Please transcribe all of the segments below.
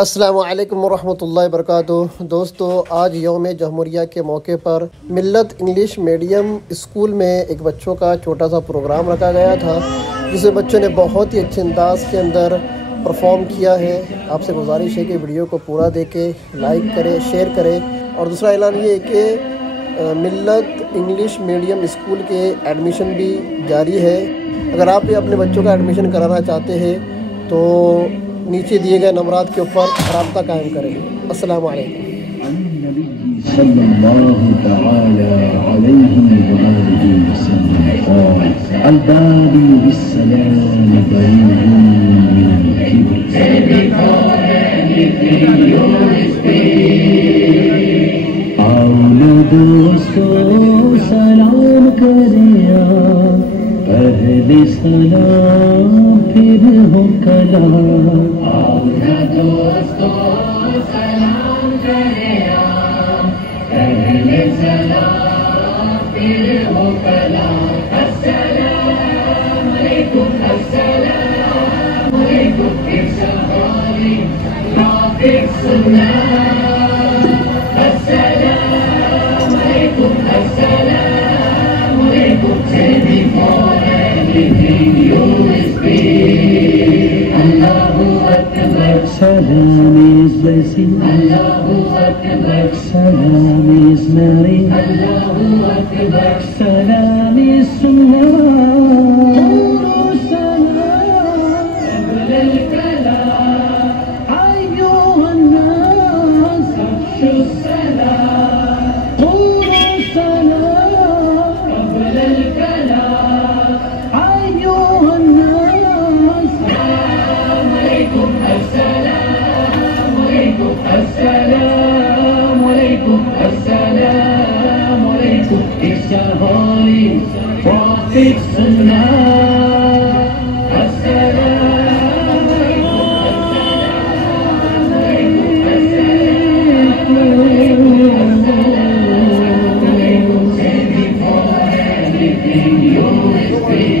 अस्सलामु अलैकुम वरहमतुल्लाहि वबरकातुहू। दोस्तों, आज यौम जमहूरिया के मौके पर मिल्लत इंग्लिश मीडियम स्कूल में एक बच्चों का छोटा सा प्रोग्राम रखा गया था, जिसमें बच्चों ने बहुत ही अच्छे अंदाज के अंदर परफॉर्म किया है। आपसे गुजारिश है कि वीडियो को पूरा देखें, लाइक करें, शेयर करें। और दूसरा ऐलान ये है कि मिल्लत इंग्लिश मीडियम स्कूल के एडमिशन भी जारी है। अगर आप भी अपने बच्चों का एडमिशन कराना चाहते हैं तो नीचे दिए गए नंबरात के ऊपर राब्ता कायम करें। अस्सलाम वालेकुम। दोस्तों सलाम करें, पहले सलाम फिर हो कलाम। दोस्तों सलाम करें, पहले सलाम फिर हो कलाम। अस्सलाम वालेकुम, अस्सलाम वालेकुम। इरशादी नाफिक सुन्ना। अस्सलाम वालेकुम, अस्सलाम वालेकुम। Sending for everything you speak. Allahu Akbar. Salam is blessing. Allahu Akbar. Salam is Mary. Allahu Akbar. Salam is Sunnah. Salam qabla al-kalam. Ayyuhan nas afshu salam. Salam qabla al-kalam. Ayyuhan nas. Assalamu alaykum, assalamu alaykum, assalamu alaykum, assalamu alaykum. Ishahari Prophet Sunnah. Assalamu alaykum, assalamu alaykum, assalamu alaykum. Sending for everything you speak.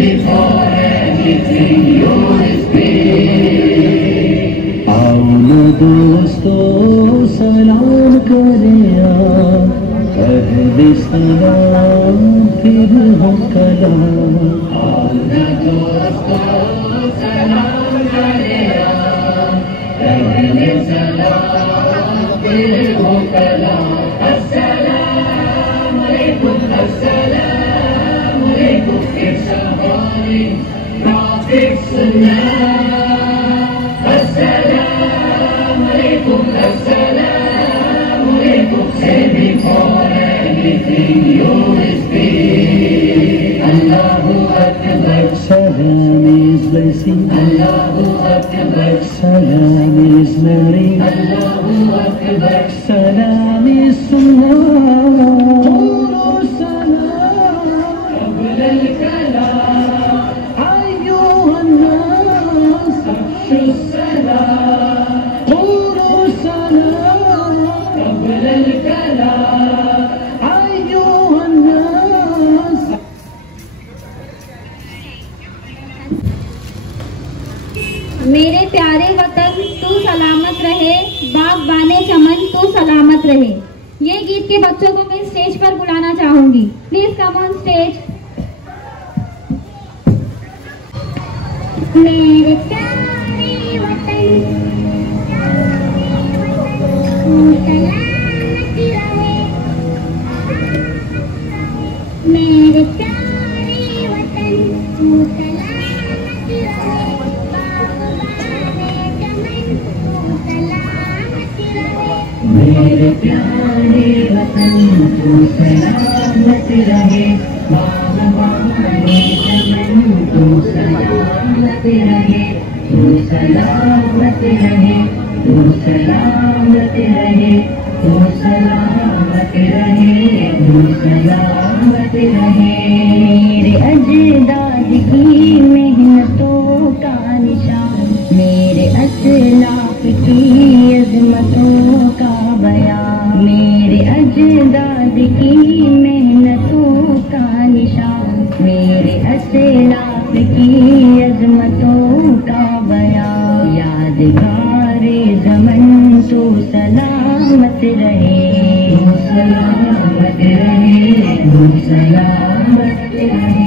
Before everything you speak. आओ दोस्तों सलाम करें, पहले सलाम फिर हो कलाम। आओ दोस्तों सलाम करें, पहले सलाम फिर हो कलाम। अस्सलाम वालेकुम, अस्सलाम वालेकुम। इरशादी नाफिक सुन्ना। अस्सलाम वालेकुम, अस्सलाम वालेकुम। Sending for everything you speak. Allahu Akbar. Salam is blessing. Allahu Akbar. Salam is Mary. Allahu Akbar. Salam is Sunnah. Salam qabla al-kalam. Ayyuhan nas afshu salam. Salam qabla al-kalam. Ayyuhan nas. मेरे प्यारे वतन तू सलामत रहे, बागबाने चमन तू सलामत रहे। ये गीत के बच्चों को मैं स्टेज पर बुलाना चाहूंगी। Please come on stage. मेरे प्यारे वतन तू सलामत रहे, मेरे प्यारे वतन तू सलामत रहे। मेरे प्यारे वतन तू सलामत रहे, बागबाने चमन तू सलामत रहे, तू सलामत रहे, तू सलामत रहे, तू सलामत रहे, तू सलामत रहे। मेरे अजदाद की मेहनतों का निशान, मेरे असलाफ की अजमतों का बयान, मेरे अजदाद की मेहनतों का निशान, मेरे असलाफ की अजमतों का बयान, यादगारे ज़मन तो सलामत रहे, सलामत रहे, सलामत रहे।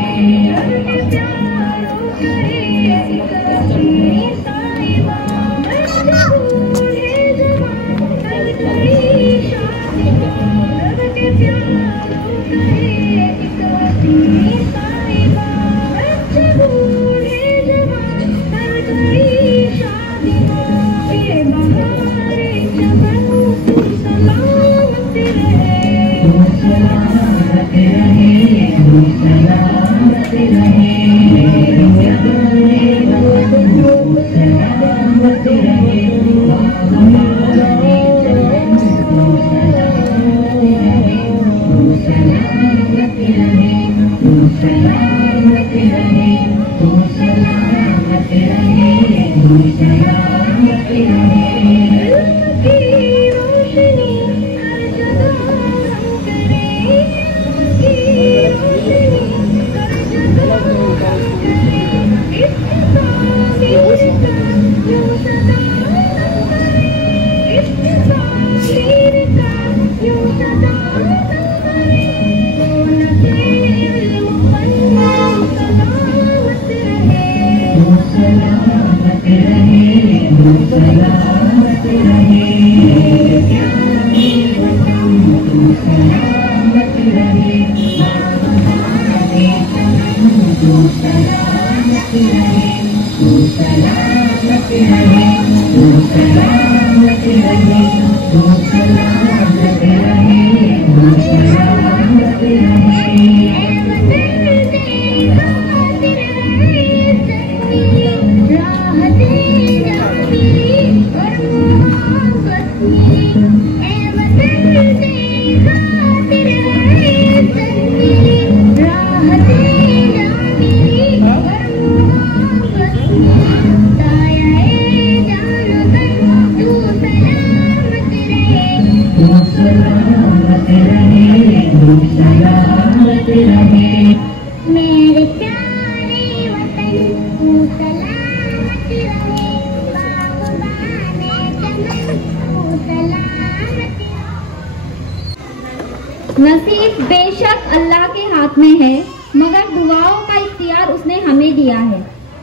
नसीब बेशक अल्लाह के हाथ में है, मगर दुआओं का इख्तियार उसने हमें दिया है,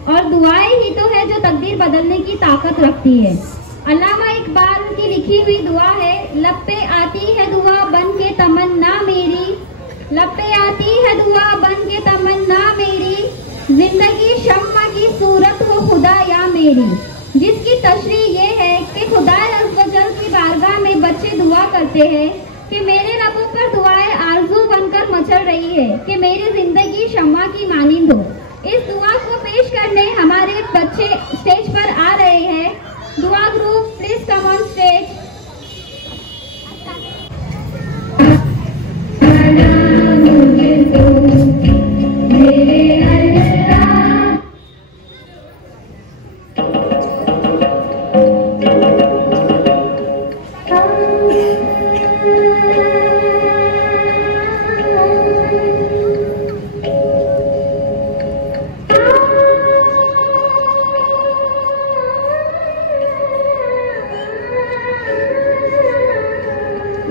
और दुआएं ही तो है जो तकदीर बदलने की ताकत रखती है। अल्लामा इकबाल की लिखी हुई दुआ है, लब पे आती है दुआ बन के तमन्ना मेरी, लब पे आती है दुआ बन के तमन्ना मेरी, जिंदगी शम्मा की सूरत हो खुदा या मेरी। जिसकी तशरीह ये है कि खुदा अज़्ज़ व जल की बारगाह में बच्चे दुआ करते हैं कि मेरे लबों पर दुआएं आरज़ू बनकर मचल रही है कि मेरी जिंदगी शम्मा की मानिंद हो। इस दुआ को पेश करने हमारे बच्चे स्टेज पर आ रहे हैं। दुआ group please come on stage.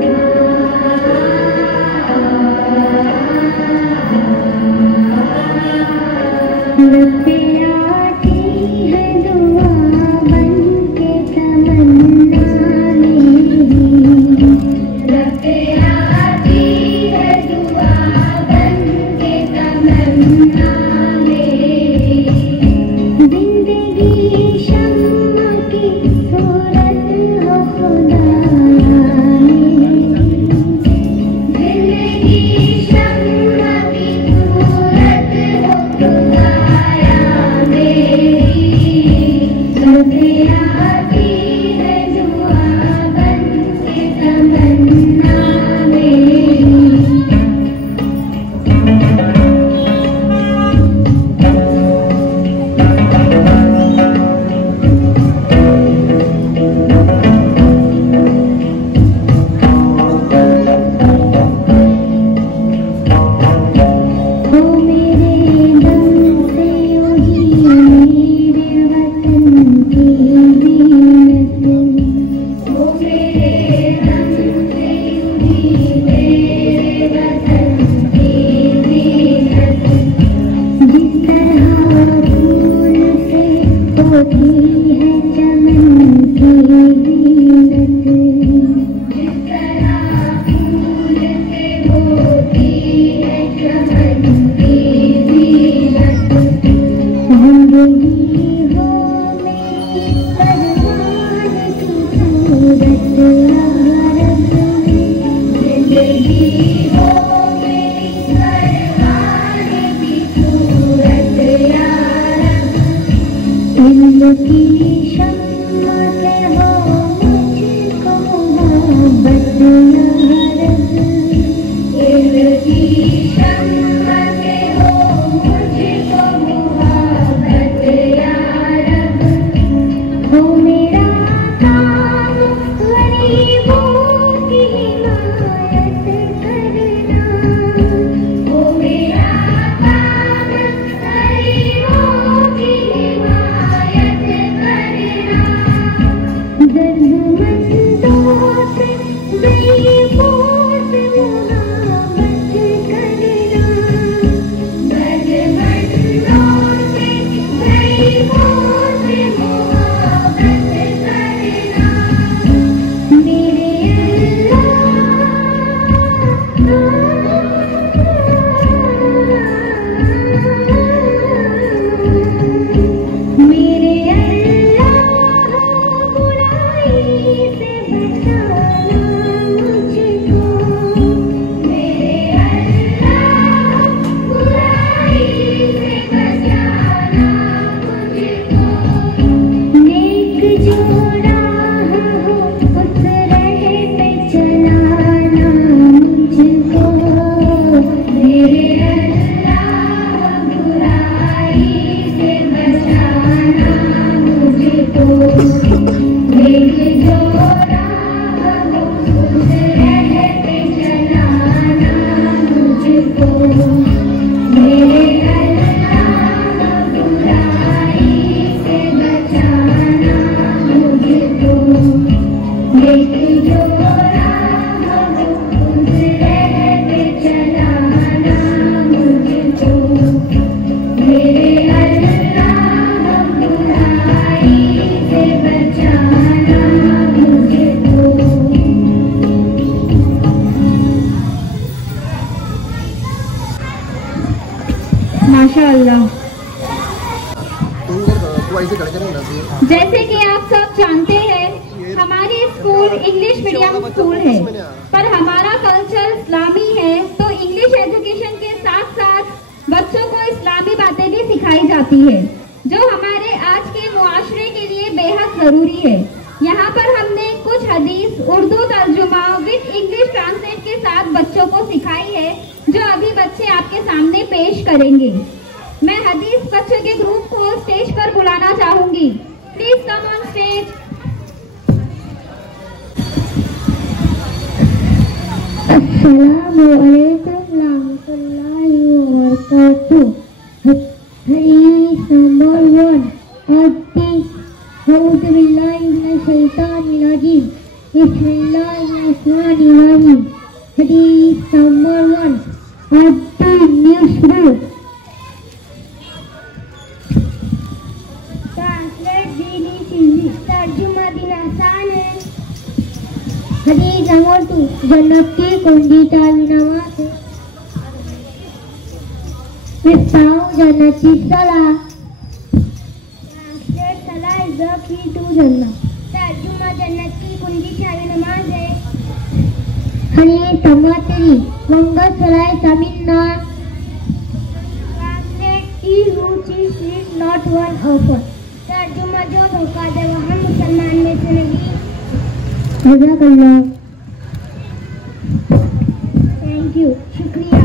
Yeah. माशाअल्लाह। जैसे कि आप सब जानते हैं, हमारी स्कूल इंग्लिश मीडियम स्कूल है, पर हमारा कल्चर इस्लामी है, तो इंग्लिश एजुकेशन के साथ साथ बच्चों को इस्लामी बातें भी सिखाई जाती है, जो हमारे आज के मुआशरे के लिए बेहद जरूरी है। यहाँ पर हमने कुछ हदीस उर्दू तर्जुमा विद इंग्लिश ट्रांसलेट के साथ बच्चों को सिखाई है, जो अभी बच्चे आपके सामने पेश करेंगे। मैं हदीस बच्चों के ग्रुप को स्टेज पर बुलाना चाहूंगी। Please come on stage. अस्सलामु अलैकुम रहमतुल्लाहि व बरकातुहू। हदीस नंबर 1। अऊज़ु बिल्लाहि मिनश शैतानिर रजीम। बिस्मिल्लाहिर्रहमानिर्रहीम। हदीस नंबर 1। तर्जुमा दिन आसान है। हदीस नंबर 2। जन्नत की कुंजी चाबी नमाज है। मिफ्ताह जन्नत की सलाह। ट्रांसलेट सलाह इज द की टू जन्नत। तर्जुमा जन्नत की कुंजी चाबी नमाज है। हदीस नंबर 3। मंगल सलाह समिन्ना। ट्रांसलेट ही हु चीज नॉट वन ऑफर। तर्जुमा जो धोखा दे वो हम मुसलमान में से नहीं। जज़ाकल्लाह। थैंक यू, शुक्रिया।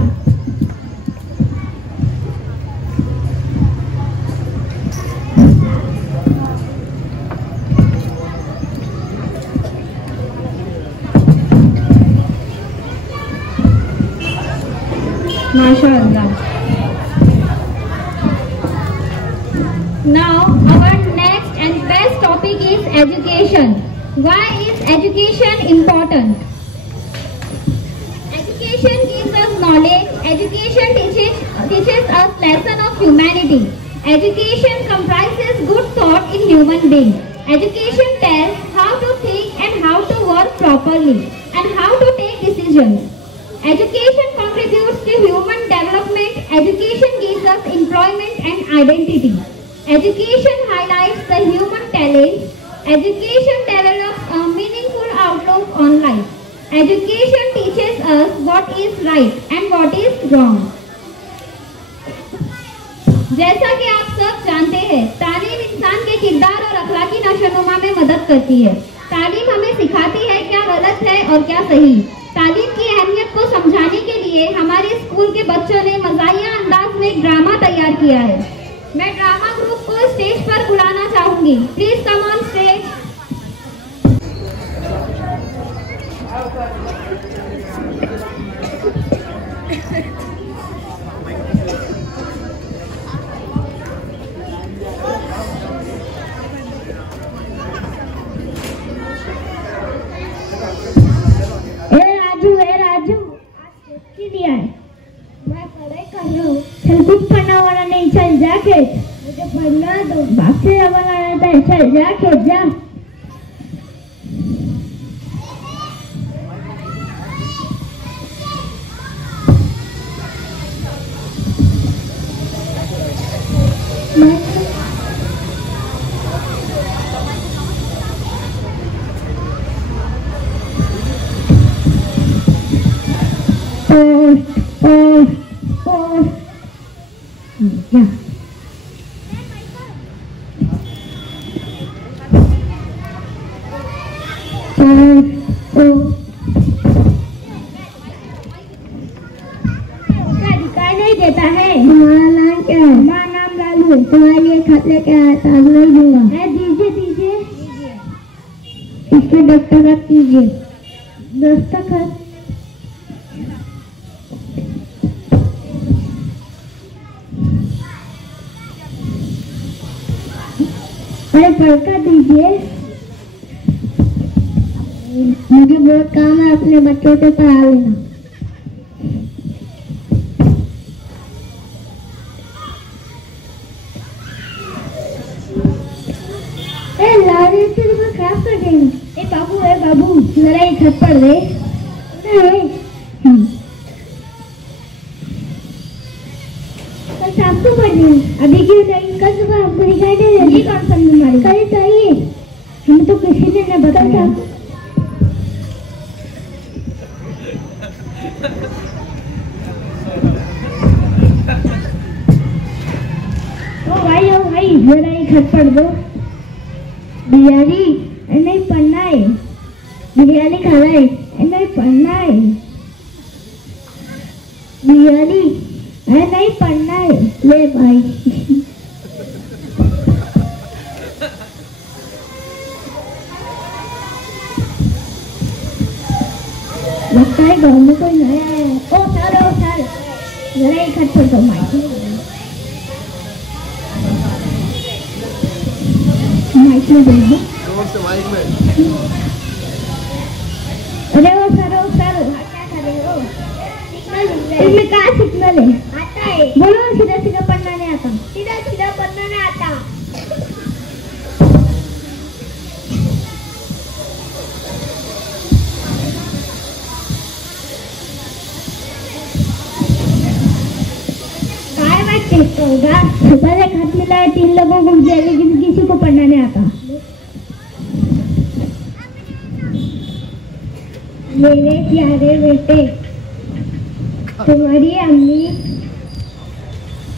माशाअल्लाह। Now our next and best topic is education. Why is education important? Education gives us knowledge. Education teaches us lesson of humanity. Education comprises good thought in human being. Education tells how to think and how to work properly and how to take decisions. Education contributes to human development. Education gives us employment and identity. Education highlights the human talent. Education develops a meaningful outlook on life. Education teaches us what is right and what is wrong. जैसा कि आप सब जानते हैं, तालीम इंसान के किरदार और अखलाकी नशोनुमा में मदद करती है। तालीम हमें सिखाती है क्या गलत है और क्या सही। तालीम की अहमियत को समझाने के लिए हमारे स्कूल के बच्चों ने मज़ाहिया अंदाज में एक ड्रामा तैयार किया है। मैं ड्रामा ग्रुप को स्टेज पर बुलाना चाहूंगी। Please come on stage. जा खेत, मुझे पढ़ना दो। बाप से रबड़ आया था, चल जा खेत जा। नहीं देता है। तुम्हारा नाम क्या है? हमारा नाम लालू है। तुम्हारे लिए खत लेके आया था, आज नहीं दूंगा। दीजिए दीजिए, इसके दस्तखत कीजिए। दस्तखत अरे पढ़कर दीजिए, मुझे बहुत काम है, अपने बच्चों से पढ़ा लेना। लारे तेरे खराब कर देंगे। ए बाबू जरा एक खत पढ़ दे। कल शाम को पढ़ देंगे, अभी क्यों नहीं? कल सुबह हमको दिखाई दे रही। कौन सा बीमारी? कल चाहिए, हमें तो किसी ने न बताया। ओ भाई जरा एक खत पढ़ दो। बिरयानी नहीं पढ़ना है, बिरयानी खाना है नहीं पढ़ना है, बिरयानी नहीं पढ़ना है। ले भाई लगता है गाँव में कोई नया है। ओ सर जरा एक खत पढ़ दो। माइक में बोलो। अरे वो सर क्या कर रहे हो? इसमें कहाँ सिग्नल है? आता है। बोलो सीधा सीधा पढ़ना नहीं आता। सीधा सीधा पढ़ना नहीं आता। काय बात कहते होगा? बस एक हाथ मिला है, 3 लोगों को दिया, लेकिन किसी को पढ़ना नहीं आता। मेरे प्यारे बेटे, तुम्हारी अम्मी,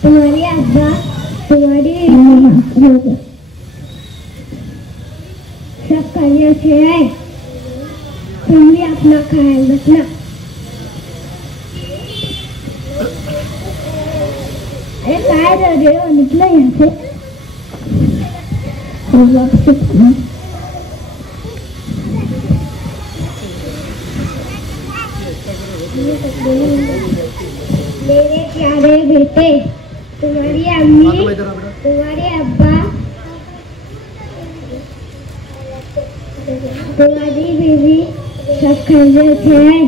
तुम्हारी अब्बा, तुम्हारी मम्मा सब खैरियत से है। तुम भी अपना ख्याल रखना। अरे कहाँ रह रहे हो? निकलो यहाँ से। मेरे प्यारे बेटे, तुम्हारी अम्मी, तुम्हारे अब्बा, तुम्हारी बीवी सब खैरियत से है।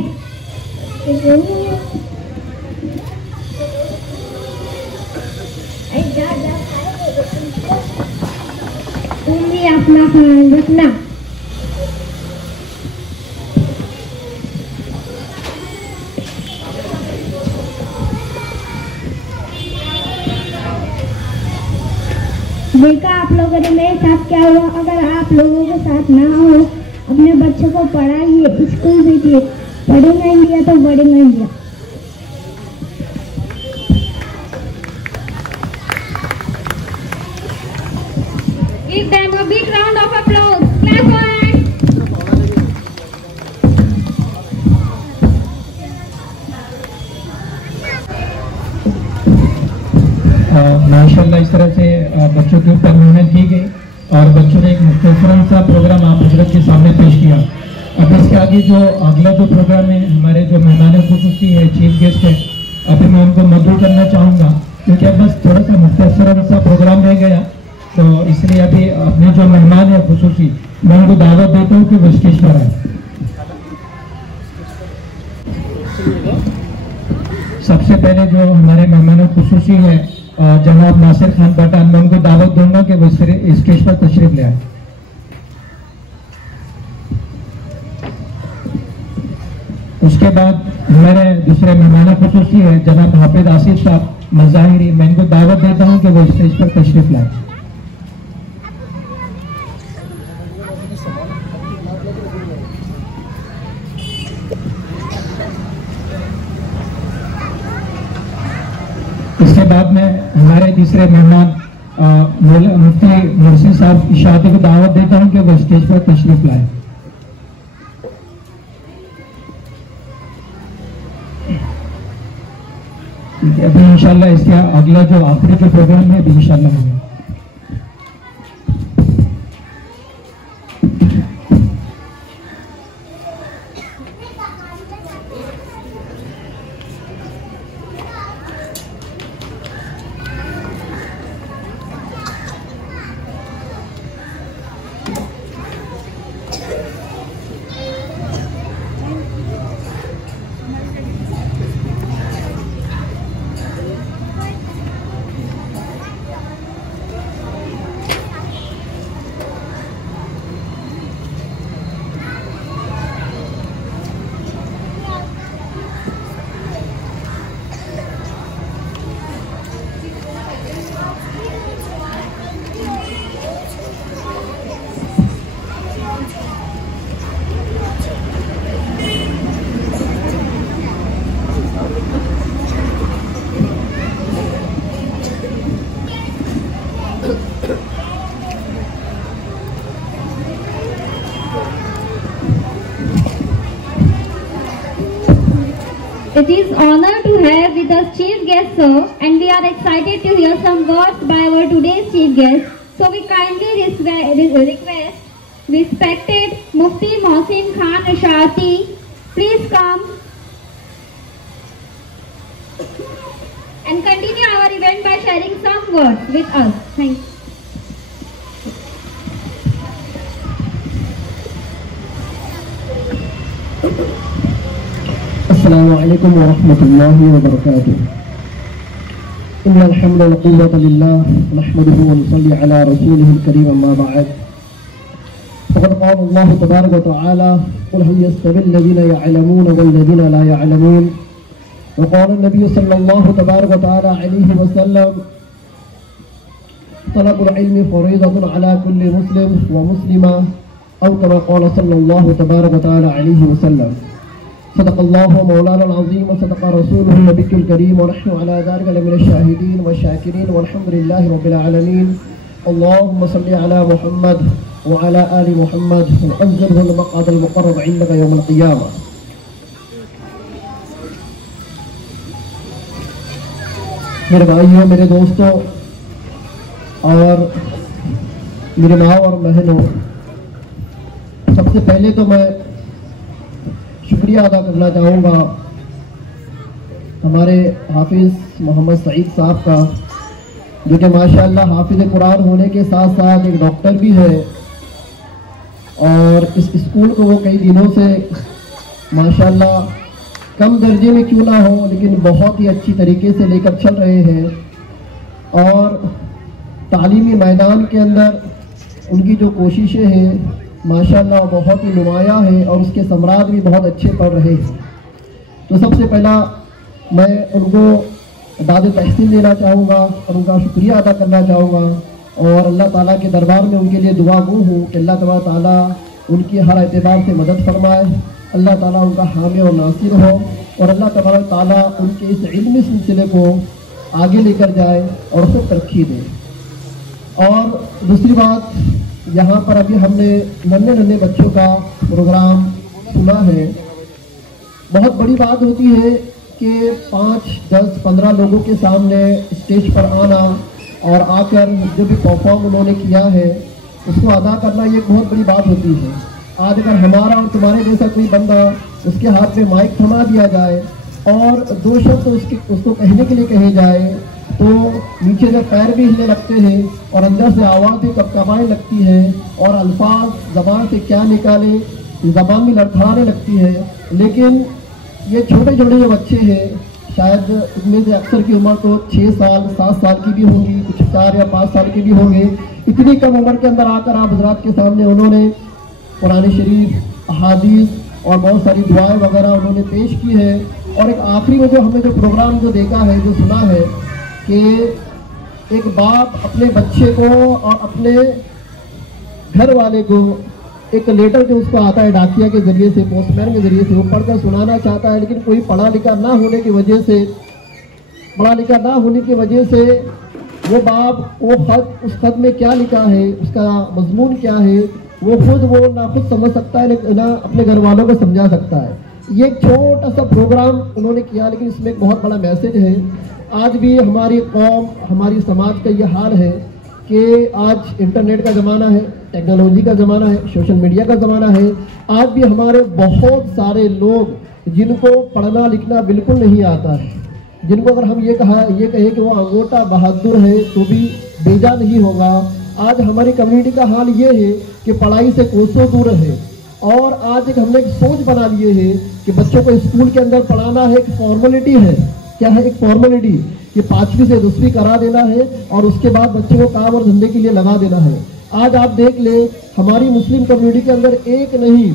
तुम भी अपना ख्याल रखना। देखा आप लोगों ने मेरे साथ क्या हुआ? अगर आप लोगों के साथ ना हो, अपने बच्चों को पढ़ाइए, स्कूल भेजिए। पढ़ेगा इंडिया तो बढ़ेगा India. Give them a big round of applause. Clap for hands. माशाल्लाह इस तरह से बच्चों के ऊपर मेहनत की गई और बच्चों ने एक मुख्तसरन सा प्रोग्राम आप हजरत के सामने पेश किया। अब इसके आगे जो अगला जो प्रोग्राम है, हमारे जो मेहमान खुसूसी है, चीफ गेस्ट है, अभी मैं उनको मदू करना चाहूँगा क्योंकि अब बस थोड़ा सा मुख्तसरन सा प्रोग्राम रह गया, तो इसलिए अभी अपने जो मेहमान है खुसूसी, मैं उनको दावत देता हूँ कि वो स्टेज पर आए। सबसे पहले जो हमारे मेहमान खुसूसी है जनाब नासिर खान पठान, मैं उनको दावत दूंगा कि वो स्टेज पर तशरीफ ले आए। उसके बाद हमारे दूसरे मेहमान खुसूसी है जनाब हाफिज आसिफ साहब मज़ाहिरी, मैं इनको दावत देता हूं कि वो स्टेज पर तशरीफ लाए। इसके बाद में हमारे तीसरे मेहमान मुफ्ती मुर्शी साहब इशाती को दावत देता हूं कि वो स्टेज पर तशरीफ लाए। अभी इंशाल्लाह इसके अगला जो आखिरी जो प्रोग्राम है अभी इंशाल्लाह होगा। It is honor to have with us chief guest sir, and we are excited to hear some words by our today's chief guest. So we kindly request respected Mufti Mohsin Khan Ishati, please come and continue our event by sharing some words with us. Thank you. अस्सलामु अलैकुम व रहमतुल्लाहि व बरकातुहू। इन्नल हम्दा व कुव्वत लिल्लाह नहमदुहु व नुसल्ली अला रसूलिहिल करीम अम्मा बअद। फ़क़द क़ाल अल्लाहु तबारक व तआला क़ुल हल यस्तविल लज़ीना यअलमून वल लज़ीना ला यअलमून व क़ाल नबी सल्लल्लाहु तबारक व तआला अलैहि वसल्लम तलबुल इल्मी फ़रीज़तुन अला कुल्लि मुस्लिम व मुस्लिमा औ कमा क़ाल सल्लल्लाहु तबारक व तआला अलैहि वसल्लम। सदक़ल्लाहु मौलाना अज़ीम व सदक़ रसूलुहुन नबियुल करीम व नहनु अला ज़ालिका लमिनश शाहिदीन व शाकिरीन वल्हम्दुलिल्लाहि रब्बिल आलमीन। अल्लाहुम्मा सल्लि अला मुहम्मद व अला आलि मुहम्मद व अंज़िलहुल मक़अदल मुक़र्रब इंदका यौमल क़ियामा। मेरे भाइयों, मेरे दोस्तों और मेरे माँ और बहनों, सबसे पहले तो मैं शुक्रिया अदा करना चाहूँगा हमारे हाफिज़ मोहम्मद सईद साहब का, जो कि माशाअल्लाह हाफिज़ कुरान होने के साथ साथ एक डॉक्टर भी है और इस स्कूल को वो कई दिनों से माशाअल्लाह कम दर्जे में क्यों ना हो लेकिन बहुत ही अच्छी तरीके से लेकर चल रहे हैं और तालीमी मैदान के अंदर उनकी जो कोशिशें हैं माशाअल्लाह बहुत ही नुमाया है और उसके समरात भी बहुत अच्छे पड़ रहे हैं। तो सबसे पहला मैं उनको दाद तहसीन देना चाहूँगा और उनका शुक्रिया अदा करना चाहूँगा और अल्लाह ताला के दरबार में उनके लिए दुआ गो हूँ कि अल्लाह ताला उनकी हर एतबार से मदद फरमाए, अल्लाह ताला उनका हामी और नासिर हो और अल्लाह ताला उनके इस इल्मी सिलसिले को आगे लेकर जाए और उसे तरक्की दे। और दूसरी बात, यहाँ पर अभी हमने नन्हे नन्हे बच्चों का प्रोग्राम सुना है। बहुत बड़ी बात होती है कि 5, 10, 15 लोगों के सामने स्टेज पर आना और आकर जो भी परफॉर्म उन्होंने किया है उसको अदा करना, ये बहुत बड़ी बात होती है। आज अगर हमारा और तुम्हारे जैसा कोई बंदा उसके हाथ में माइक थमा दिया जाए और 2 शब्द उसको कहने के लिए कहे जाए तो नीचे जब पैर भी हिलने लगते हैं और अंदर से आवाज़ भी कपकपाने लगती है और अल्फाज ज़बान से क्या निकाले, ज़बान भी लड़खड़ाने लगती है। लेकिन ये छोटे छोटे जो बच्चे हैं शायद इनमें से अक्सर की उम्र तो 6 साल 7 साल की भी होंगी, कुछ 4 या 5 साल की भी होंगे। इतनी कम उम्र के अंदर आकर आप हज़रात के सामने उन्होंने कुरान शरीफ, अहादीस और बहुत सारी दुआएं वगैरह उन्होंने पेश की है। और एक आखिरी में जो हमने जो प्रोग्राम जो देखा है, जो सुना है कि एक बाप अपने बच्चे को और अपने घर वाले को एक लेटर जो उसको आता है डाकिया के ज़रिए से, पोस्टमैन के ज़रिए से, वो पढ़कर सुनाना चाहता है, लेकिन कोई पढ़ा लिखा ना होने की वजह से वो बाप वो खत, उस खत में क्या लिखा है, उसका मजमून क्या है, वो ना खुद समझ सकता है ना अपने घर वालों को समझा सकता है। ये एक छोटा सा प्रोग्राम उन्होंने किया, लेकिन इसमें एक बहुत बड़ा मैसेज है। आज भी हमारी कौम, हमारी समाज का ये हाल है कि आज इंटरनेट का ज़माना है, टेक्नोलॉजी का ज़माना है, सोशल मीडिया का ज़माना है। आज भी हमारे बहुत सारे लोग जिनको पढ़ना लिखना बिल्कुल नहीं आता है, जिनको अगर हम ये कहें कि वो अंगूठा बहादुर है तो भी बेजा नहीं होगा। आज हमारी कम्युनिटी का हाल ये है कि पढ़ाई से कोसों दूर है। और आज हमने एक सोच बना लिए है कि बच्चों को स्कूल के अंदर पढ़ाना है, एक फॉर्मेलिटी है। क्या है? एक फॉर्मेलिटी कि 5वीं से 10वीं करा देना है और उसके बाद बच्चे को काम और धंधे के लिए लगा देना है। आज आप देख ले, हमारी मुस्लिम कम्युनिटी के अंदर एक नहीं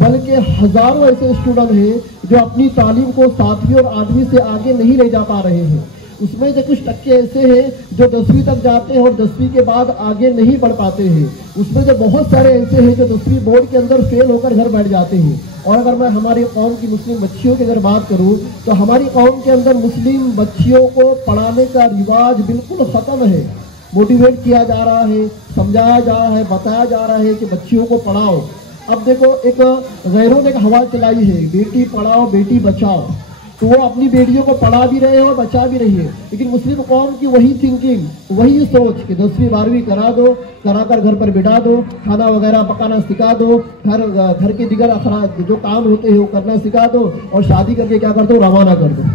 बल्कि हज़ारों ऐसे स्टूडेंट हैं जो अपनी तालीम को 7वीं और 8वीं से आगे नहीं ले जा पा रहे हैं। उसमें से कुछ टक्के ऐसे हैं जो 10वीं तक जाते हैं और 10वीं के बाद आगे नहीं बढ़ पाते हैं। उसमें से बहुत सारे ऐसे हैं जो 10वीं बोर्ड के अंदर फेल होकर घर बैठ जाते हैं। और अगर मैं हमारी कौम की मुस्लिम बच्चियों की अगर बात करूं तो हमारी कौम के अंदर मुस्लिम बच्चियों को पढ़ाने का रिवाज बिल्कुल ख़त्म है। मोटिवेट किया जा रहा है, समझाया जा रहा है, बताया जा रहा है कि बच्चियों को पढ़ाओ। अब देखो, एक गैरों ने एक हवा चलाई है, बेटी पढ़ाओ बेटी बचाओ, तो वो अपनी बेटियों को पढ़ा भी रहे हैं और बचा भी रही है। लेकिन मुस्लिम कौम की वही थिंकिंग, वही सोच कि 10वीं 12वीं करा दो, कराकर घर पर बिठा दो, खाना वगैरह पकाना सिखा दो, घर के दिगर अखराज जो काम होते हैं वो करना सिखा दो और शादी करके क्या कर दो, रवाना कर दो।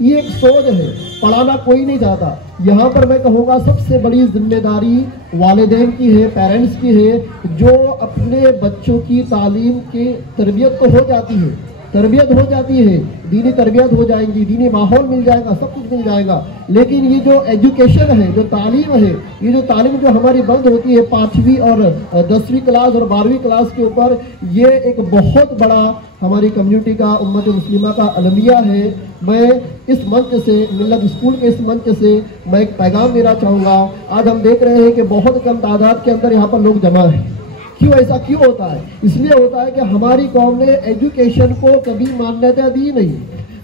ये एक सोच है, पढ़ाना कोई नहीं चाहता। यहाँ पर मैं कहूँगा सबसे बड़ी जिम्मेदारी वालिदैन की है, पेरेंट्स की है, जो अपने बच्चों की तालीम की तरबियत तो हो जाती है, तरबियत हो जाती है, दीनी तरबियत हो जाएंगी, दीनी माहौल मिल जाएगा, सब कुछ मिल जाएगा। लेकिन ये जो एजुकेशन है, जो तालीम है, ये जो तालीम जो हमारी बंद होती है 5वीं और 10वीं क्लास और 12वीं क्लास के ऊपर, ये एक बहुत बड़ा हमारी कम्युनिटी का, उम्मत मुस्लिमा का अलमिया है। मैं इस मंच से, मिल्लत स्कूल के इस मंच से मैं एक पैगाम देना चाहूँगा। आज हम देख रहे हैं कि बहुत कम तादाद के अंदर यहाँ पर लोग जमा हैं। क्यों ऐसा क्यों होता है? इसलिए होता है कि हमारी कौम ने एजुकेशन को कभी मान्यता दी नहीं।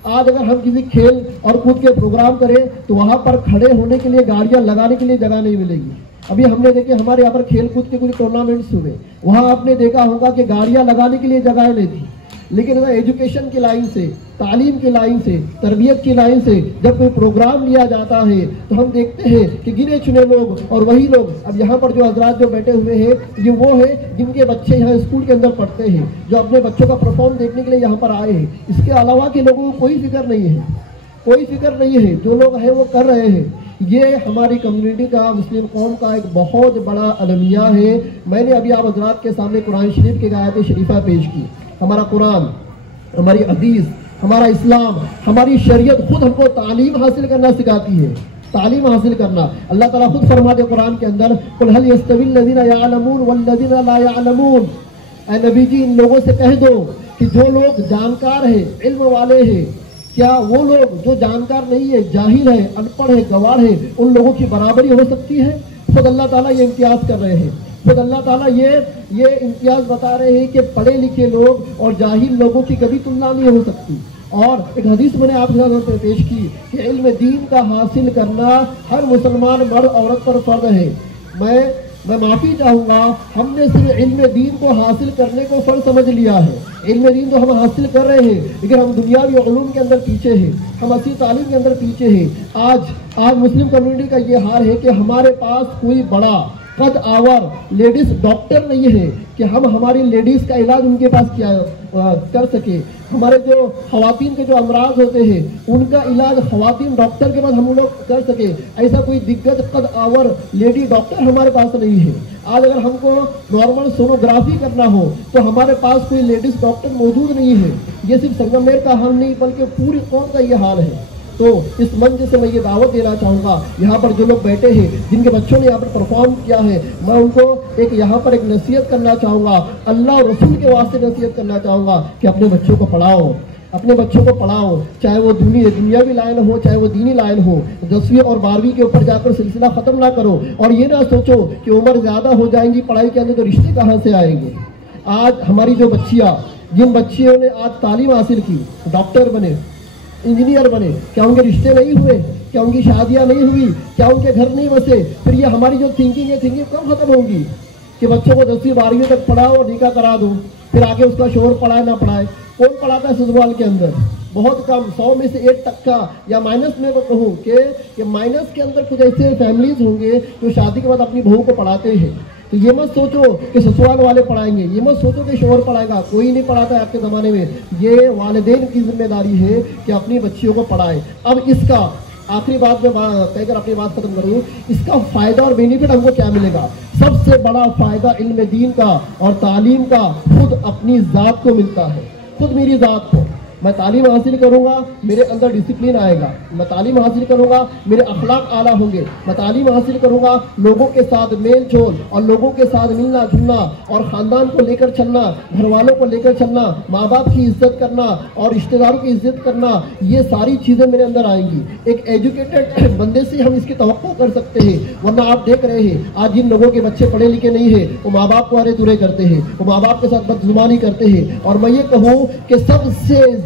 आज अगर हम किसी खेल और कूद के प्रोग्राम करें तो वहाँ पर खड़े होने के लिए, गाड़ियाँ लगाने के लिए जगह नहीं मिलेगी। अभी हमने देखे हमारे यहाँ पर खेल कूद के कुछ टूर्नामेंट्स हुए, वहाँ आपने देखा होगा कि गाड़ियाँ लगाने के लिए जगह नहीं थी। लेकिन एजुकेशन की लाइन से, तालीम की लाइन से, तरबियत की लाइन से जब कोई प्रोग्राम लिया जाता है तो हम देखते हैं कि गिने चुने लोग, और वही लोग, अब यहाँ पर जो हजरात जो बैठे हुए हैं, ये वो है जिनके बच्चे यहाँ स्कूल के अंदर पढ़ते हैं, जो अपने बच्चों का परफॉर्म देखने के लिए यहाँ पर आए हैं। इसके अलावा के लोगों को कोई फिक्र नहीं है, कोई फिक्र नहीं है, जो लोग हैं वो कर रहे हैं। ये हमारी कम्युनिटी का, मुस्लिम कौम का एक बहुत बड़ा अलमिया है। मैंने अभी आप हजरात के सामने कुरान शरीफ की आयत शरीफा पेश की। हमारा कुरान, हमारी हदीस, हमारा इस्लाम, हमारी शरीयत खुद हमको तालीम हासिल करना सिखाती है, तालीम हासिल करना। अल्लाह ताला खुद फरमाते कुरान के अंदर, कुल हल यस्तविल लज़ीना यअलमून वल लज़ीना ला यअलमून। ऐ नबी जी, इन लोगों से कह दो कि जो लोग जानकार हैं, इल्म वाले हैं, क्या वो लोग जो जानकार नहीं है, जाहिल है, अनपढ़ है, गवार है, उन लोगों की बराबरी हो सकती है? खुद अल्लाह ताला ये इम्तियाज कर रहे हैं। खुद अल्लाह ताला ये इम्तियाज बता रहे हैं कि पढ़े लिखे लोग और जाहिल लोगों की कभी तुलना नहीं हो सकती। और एक हदीस मैंने आपके साथ पेश की कि इल्म दीन का हासिल करना हर मुसलमान मर्द औरत पर फर्ज है। मैं माफ़ी चाहूँगा, हमने सिर्फ इल्म दीन को हासिल करने को फर्ज समझ लिया है। इल्म दीन जो हम हासिल कर रहे हैं, लेकिन हम दुनियावी उलूम के अंदर पीछे हैं, हम असली तालीम के अंदर पीछे हैं। आज मुस्लिम कम्युनिटी का ये हाल है कि हमारे पास कोई बड़ा कद आवर लेडीज डॉक्टर नहीं है कि हम हमारी लेडीज का इलाज उनके पास कर सके। हमारे जो खवातीन के जो अमराज होते हैं उनका इलाज खवातीन डॉक्टर के पास हम लोग कर सके, ऐसा कोई दिग्गज कद आवर लेडी डॉक्टर हमारे पास नहीं है। आज अगर हमको नॉर्मल सोनोग्राफी करना हो तो हमारे पास कोई लेडीज डॉक्टर मौजूद नहीं है। ये सिर्फ संगमनेर का हाल नहीं बल्कि पूरी कौम का ये हाल है। तो इस मंच से मैं ये दावत देना चाहूँगा, यहाँ पर जो लोग बैठे हैं, जिनके बच्चों ने यहाँ पर परफॉर्म किया है, मैं उनको एक यहाँ पर एक नसीहत करना चाहूँगा, अल्लाह और रसूल के वास्ते नसीहत करना चाहूँगा कि अपने बच्चों को पढ़ाओ, अपने बच्चों को पढ़ाओ, चाहे वो दुनियावी लाइन हो, चाहे वो दीनी लाइन हो। 10वीं और 12वीं के ऊपर जाकर सिलसिला ख़त्म ना करो और ये ना सोचो कि उम्र ज़्यादा हो जाएंगी पढ़ाई के अंदर तो रिश्ते कहाँ से आएंगे। आज हमारी जो बच्चियाँ, जिन बच्चियों ने आज तालीम हासिल की, डॉक्टर बने, इंजीनियर बने, क्या उनके रिश्ते नहीं हुए? क्या उनकी शादियाँ नहीं हुई? क्या उनके घर नहीं बसे? फिर ये हमारी जो थिंकिंग है, थिंकिंग कब खत्म होगी कि बच्चों को 10वीं 12वीं तक पढ़ाओ और निकाह करा दो, फिर आगे उसका शोर पढ़ाए ना पढ़ाए? कौन पढ़ाता है ससुराल के अंदर? बहुत कम, 100 में से 1% या माइनस में कहूँ कि माइनस के अंदर कुछ ऐसे फैमिलीज होंगे जो शादी के बाद अपनी बहू को पढ़ाते हैं। तो ये मत सोचो कि ससुराल वाले पढ़ाएंगे, ये मत सोचो कि शोहर पढ़ाएगा, कोई नहीं पढ़ाता है आपके ज़माने में। ये वालिदैन की जिम्मेदारी है कि अपनी बच्चियों को पढ़ाए। अब इसका आखिरी बात में कहकर अपनी बात खत्म करूँ, इसका फ़ायदा और बेनिफिट हमको क्या मिलेगा? सबसे बड़ा फ़ायदा इल्म दीन का और तालीम का खुद अपनी ज़ात को मिलता है। खुद मेरी ज़ात को, मैं तालीम हासिल करूँगा, मेरे अंदर डिसिप्लिन आएगा, मैं तालीम हासिल करूँगा, मेरे अखलाक आला होंगे, मैं तालीम हासिल करूँगा, लोगों के साथ मेल जोल और लोगों के साथ मिलना जुलना और ख़ानदान को लेकर चलना, घर वालों को लेकर चलना, माँ बाप की इज्जत करना और रिश्तेदारों की इज्जत करना, ये सारी चीज़ें मेरे अंदर आएंगी। एक एजुकेटेड बंदे से हम इसकी तवक्को कर सकते हैं, वरना आप देख रहे हैं आज जिन लोगों के बच्चे पढ़े लिखे नहीं है वो माँ बाप को अरे तुरे करते हैं, वो माँ बाप के साथ बदजुबानी करते हैं। और मैं ये कहूँ कि सबसे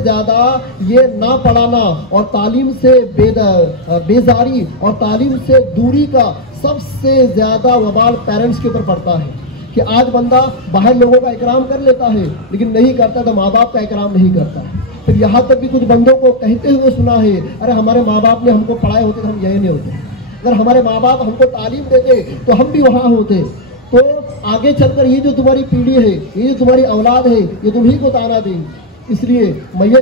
ज़्यादा ये ना पढ़ाना और तालीम से बेजारी और तालीम से दूरी का सबसे ज़्यादा वबाल पेरेंट्स के ऊपर पड़ता है कि आज बंदा बाहर लोगों का इकराम कर लेता है लेकिन नहीं करता तो माँ बाप का इकराम नहीं करता है। फिर यहाँ तक भी कुछ बंदों को कहते हुए सुना है, अरे हमारे माँ बाप ने हमको पढ़ाए होते तो हम यही नहीं होते, अगर हमारे माँ बाप हमको तालीम देते तो हम भी वहाँ होते। तो आगे चलकर ये जो तुम्हारी पीढ़ी है, ये जो तुम्हारी औलाद है, ये तुम्ही को ताना देंगी। इसलिए मैं ये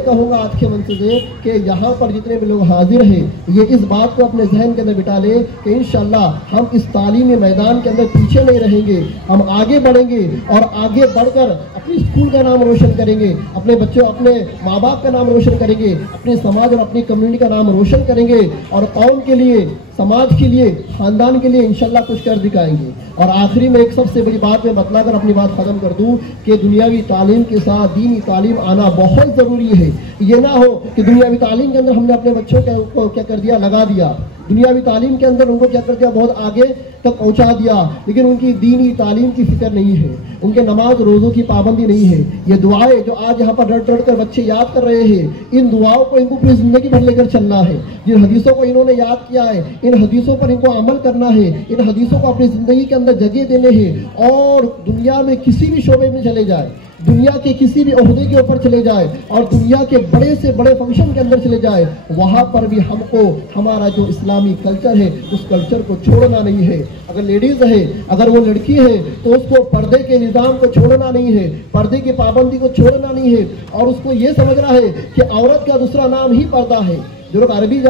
कहूँगा आज के मंच से कि यहाँ पर जितने भी लोग हाजिर हैं ये इस बात को अपने जहन के अंदर बिठा ले कि इंशाअल्लाह हम इस तालीमी मैदान के अंदर पीछे नहीं रहेंगे, हम आगे बढ़ेंगे और आगे बढ़कर अपने स्कूल का नाम रोशन करेंगे, अपने बच्चों, अपने माँ बाप का नाम रोशन करेंगे, अपने समाज और अपनी कम्युनिटी का नाम रोशन करेंगे और कौम के लिए, समाज के लिए, ख़ानदान के लिए इंशाल्लाह कुछ कर दिखाएंगे। और आखिरी में एक सबसे बड़ी बात मैं बतलाकर अपनी बात ख़त्म कर दूं कि दुनियावी तालीम के साथ दीनी तालीम आना बहुत ज़रूरी है। ये ना हो कि दुनियावी तालीम के अंदर हमने अपने बच्चों को क्या कर दिया, लगा दिया, दुनियावी तालीम के अंदर उनको क्या कर दिया, बहुत आगे तक पहुंचा दिया, लेकिन उनकी दीनी तालीम की फिक्र नहीं है, उनके नमाज रोज़ों की पाबंदी नहीं है। ये दुआएं जो आज यहाँ पर रट रट कर बच्चे याद कर रहे हैं, इन दुआओं को इनको पूरी ज़िंदगी भर लेकर चलना है। जिन हदीसों को इन्होंने याद किया है, इन हदीसों पर इनको अमल करना है, इन हदीसों को अपनी ज़िंदगी के अंदर जगह देने हैं और दुनिया में किसी भी शोबे में चले जाए, दुनिया के किसी भी ओहदे के ऊपर चले जाए और दुनिया के बड़े से बड़े फंक्शन के अंदर चले जाए, वहाँ पर भी हमको हमारा जो इस्लामी कल्चर है उस कल्चर को छोड़ना नहीं है। अगर लेडीज़ है, अगर वो लड़की है तो उसको पर्दे के निज़ाम को छोड़ना नहीं है, पर्दे की पाबंदी को छोड़ना नहीं है और उसको ये समझना है कि औरत का दूसरा नाम ही पर्दा है। जो लोग अरबी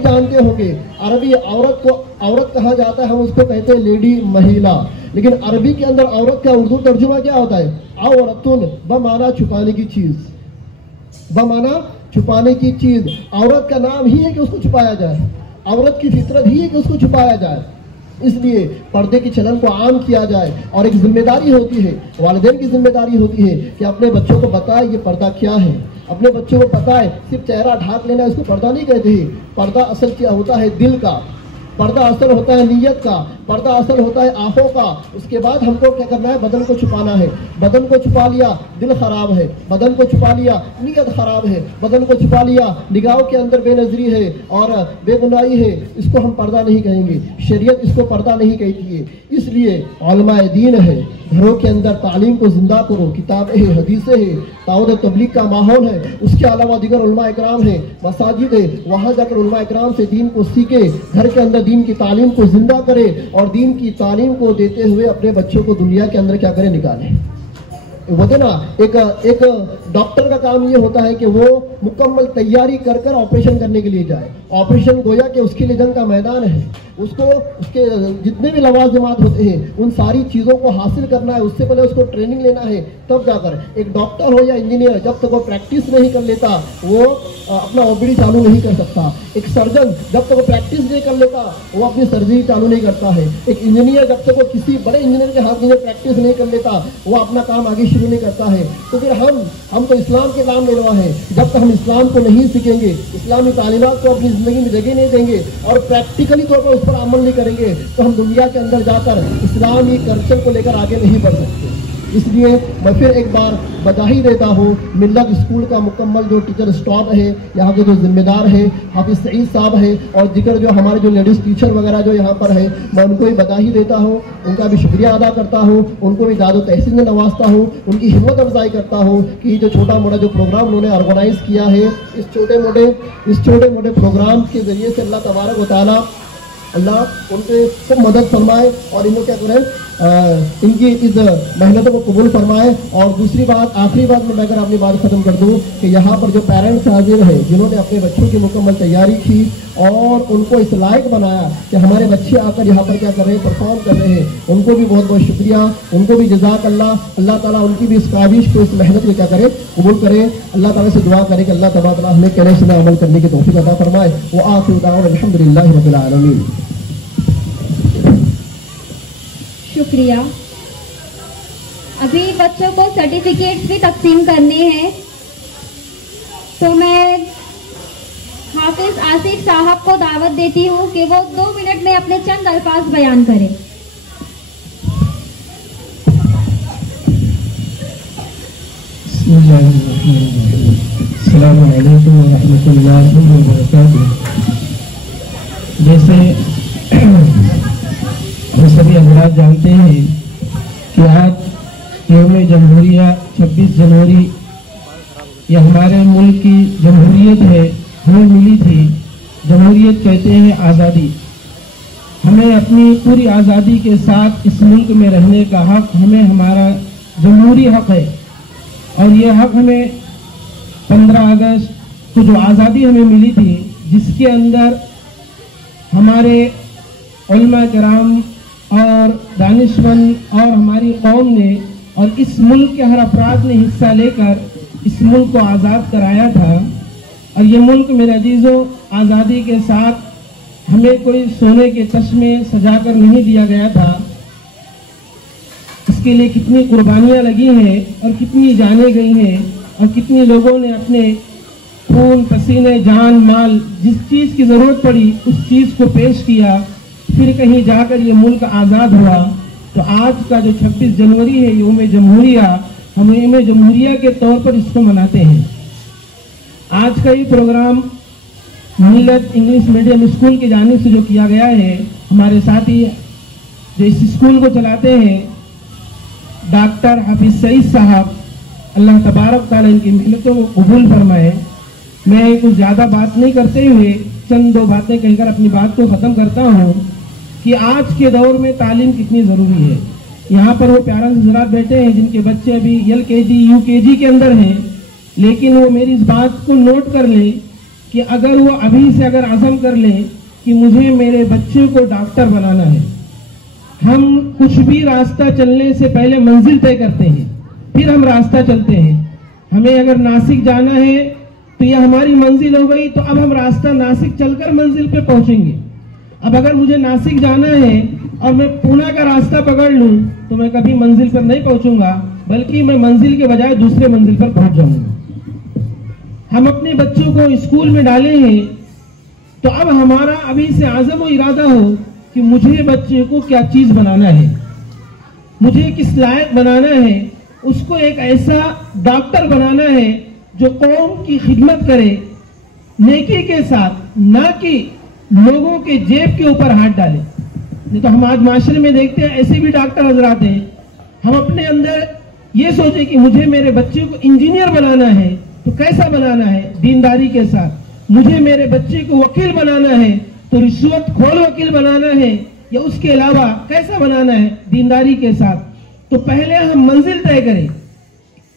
जानते होंगे, अरबी औरत को औरत कहा जाता है, हम उसको कहते हैं लेडी, महिला, लेकिन अरबी के अंदर औरत का उर्दू तर्जुमा क्या होता है? औरतुन, बमाना छुपाने की चीज, बमाना छुपाने की चीज। औरत का नाम ही है कि उसको छुपाया जाए, औरत की फितरत ही है कि उसको छुपाया जाए, इसलिए पर्दे के चलन को आम किया जाए। और एक जिम्मेदारी होती है, वालिदैन की जिम्मेदारी होती है कि अपने बच्चों को बताए ये पर्दा क्या है, अपने बच्चों को पता है सिर्फ चेहरा ढाक लेना इसको पर्दा नहीं कहते हैं। पर्दा असल क्या होता है? दिल का पर्दा असल होता है, नीयत का पर्दा असल होता है, आंखों का। उसके बाद हमको क्या करना है? बदन को छुपाना है। बदन को छुपा लिया, दिल खराब है, बदन को छुपा लिया, नीयत खराब है, बदन को छुपा लिया, निगाहों के अंदर बेनजरी है और बेगुनाही है, इसको हम पर्दा नहीं कहेंगे, शरीयत इसको पर्दा नहीं कहती है। इसलिए उलमाए दीन है, घरों के अंदर तालीम को जिंदा करो, किताबें है, हदीसें है, दावत तबलीग का माहौल है, उसके अलावा दीगर उलमा इकराम है, मसाजिद है, वहाँ जाकर उलमा इकराम से दीन को सीखे, घर के अंदर दीन की तालीम को जिंदा करे और दीन की तालीम को देते हुए अपने बच्चों को दुनिया के अंदर क्या करे? निकाले। बोलते ना, एक डॉक्टर का काम ये होता है कि वो मुकम्मल तैयारी कर कर ऑपरेशन करने के लिए जाए। ऑपरेशन गोया कि उसके लिए जंग का मैदान है, उसको उसके जितने भी लवाज़िमात होते हैं उन सारी चीज़ों को हासिल करना है, उससे पहले उसको ट्रेनिंग लेना है, तब जाकर एक डॉक्टर हो या इंजीनियर जब तक वो प्रैक्टिस नहीं कर लेता वो अपना ओपीडी चालू नहीं कर सकता। एक सर्जन जब तक वो प्रैक्टिस नहीं कर लेता वो अपनी सर्जरी चालू नहीं करता है। एक इंजीनियर जब तक वो किसी बड़े इंजीनियर के हाथ में प्रैक्टिस नहीं कर लेता वो अपना काम आगे शुरू नहीं करता है। तो फिर हम तो इस्लाम के नाम लेवा है, जब तक हम इस्लाम को नहीं सीखेंगे, इस्लामी तालीमात को अपनी ज़िंदगी में जगह नहीं देंगे और प्रैक्टिकली तौर पर उस पर अमल नहीं करेंगे तो हम दुनिया के अंदर जाकर इस्लामी कल्चर को लेकर आगे नहीं बढ़ सकते। इसलिए मैं फिर एक बार बधाई देता हूँ मिल्लत स्कूल का मुकम्मल जो टीचर स्टाफ है, यहाँ के जो जिम्मेदार है हाफिज सईद साहब है और जिक्र जो हमारे जो लेडीज़ टीचर वगैरह जो यहाँ पर है, मैं उनको भी बधाई देता हूँ, उनका भी शुक्रिया अदा करता हूँ, उनको भी दादो तहसीन में नवाजता हूँ, उनकी हिम्मत अफजाई करता हूँ कि जो छोटा मोटा जो प्रोग्राम उन्होंने ऑर्गेनाइज़ किया है, इस छोटे मोटे प्रोग्राम के ज़रिए से अल्लाह तबारक व तआला अल्लाह उनके खूब मदद फरमाए और इनको क्या करें, इनकी इस मेहनतों को कबूल फरमाए। और दूसरी बात, आखिरी बात में मैं अगर अपनी बात ख़त्म कर दूं कि यहाँ पर जो पेरेंट्स हाजिर हैं जिन्होंने अपने बच्चों की मुकम्मल तैयारी की और उनको इस लायक बनाया कि हमारे बच्चे आकर यहाँ पर क्या कर रहे हैं, परफॉर्म कर रहे हैं, उनको भी बहुत बहुत शुक्रिया, उनको भी जज़ाक अल्लाह ताला उनकी भी इस काविश को, इस मेहनत को क्या करे, कबूल करे। अल्लाह ताला से दुआ करें कि अल्लाह तबारक व तआला हमें कहने से अमल करने की तौफीक अता फरमाए। व आखिर दाअवाना अल्हम्दुलिल्लाहि रब्बिल आलमीन। शुक्रिया। अभी बच्चों को सर्टिफिकेट्स भी तकसीम करने हैं, तो मैं हाफिज आसिफ साहब को दावत देती हूँ कि वो 2 मिनट में अपने चंद अल्फाज बयान करें। अस्सलामु अलैकुम व रहमतुल्लाहि व बरकातुहू। जैसे हम सभी हज़रात जानते हैं कि आज यौम जमहूरिया 26 जनवरी ये हमारे मुल्क की जमहूरियत है, हमें मिली थी। जमहूरियत कहते हैं आज़ादी। हमें अपनी पूरी आज़ादी के साथ इस मुल्क में रहने का हक, हमें हमारा जमहूरी हक है और ये हक हमें 15 अगस्त को जो आज़ादी हमें मिली थी, जिसके अंदर हमारे उलमा किराम और दानिशमंद और हमारी कौम ने और इस मुल्क के हर अफराद ने हिस्सा लेकर इस मुल्क को आज़ाद कराया था। और ये मुल्क मेरे अजीज़ों, आज़ादी के साथ हमें कोई सोने के चश्मे सजाकर नहीं दिया गया था। इसके लिए कितनी कुर्बानियाँ लगी हैं और कितनी जानें गई हैं और कितनी लोगों ने अपने खून पसीने जान माल जिस चीज़ की ज़रूरत पड़ी उस चीज़ को पेश किया, फिर कहीं जाकर ये मुल्क आज़ाद हुआ। तो आज का जो 26 जनवरी है यौम जमहूरिया, हम यौम जमहूरिया के तौर पर इसको मनाते हैं। आज का ये प्रोग्राम मिल्लत इंग्लिश मीडियम स्कूल की जानिब से जो किया गया है, हमारे साथी जो इस स्कूल को चलाते हैं डॉक्टर हाफिज सईद साहब, अल्लाह तबारक तआला इनकी मेहनतों को कबूल फरमाए। मैं कुछ ज़्यादा बात नहीं करते हुए चंद 2 बातें कहकर अपनी बात को ख़त्म करता हूँ कि आज के दौर में तालीम कितनी ज़रूरी है। यहाँ पर वो प्यारा हज़रात बैठे हैं जिनके बच्चे अभी LKG UKG के अंदर हैं, लेकिन वो मेरी इस बात को नोट कर लें कि अगर वो अभी से अगर अज़म कर लें कि मुझे मेरे बच्चे को डॉक्टर बनाना है, हम कुछ भी रास्ता चलने से पहले मंजिल तय करते हैं, फिर हम रास्ता चलते हैं। हमें अगर नासिक जाना है तो यह हमारी मंजिल हो गई, तो अब हम रास्ता नासिक चलकर मंजिल पे पहुंचेंगे। अब अगर मुझे नासिक जाना है और मैं पूना का रास्ता पकड़ लूं तो मैं कभी मंजिल पर नहीं पहुंचूंगा, बल्कि मैं मंजिल के बजाय दूसरे मंजिल पर पहुंच जाऊंगा। हम अपने बच्चों को स्कूल में डाले हैं, तो अब हमारा अभी से आज़म और इरादा हो कि मुझे बच्चे को क्या चीज़ बनाना है, मुझे किस लायक बनाना है, उसको एक ऐसा डॉक्टर बनाना है जो कौम की खिदमत करे नेकी के साथ, ना कि लोगों के जेब के ऊपर हाथ डाले। नहीं तो हम आज माशरे में देखते हैं ऐसे भी डॉक्टर हजरात हैं। हम अपने अंदर ये सोचे कि मुझे मेरे बच्चे को इंजीनियर बनाना है, तो कैसा बनाना है, दीनदारी के साथ। मुझे मेरे बच्चे को वकील बनाना है, तो रिश्वत खोर वकील बनाना है, या उसके अलावा कैसा बनाना है, दीनदारी के साथ। तो पहले हम मंजिल तय करें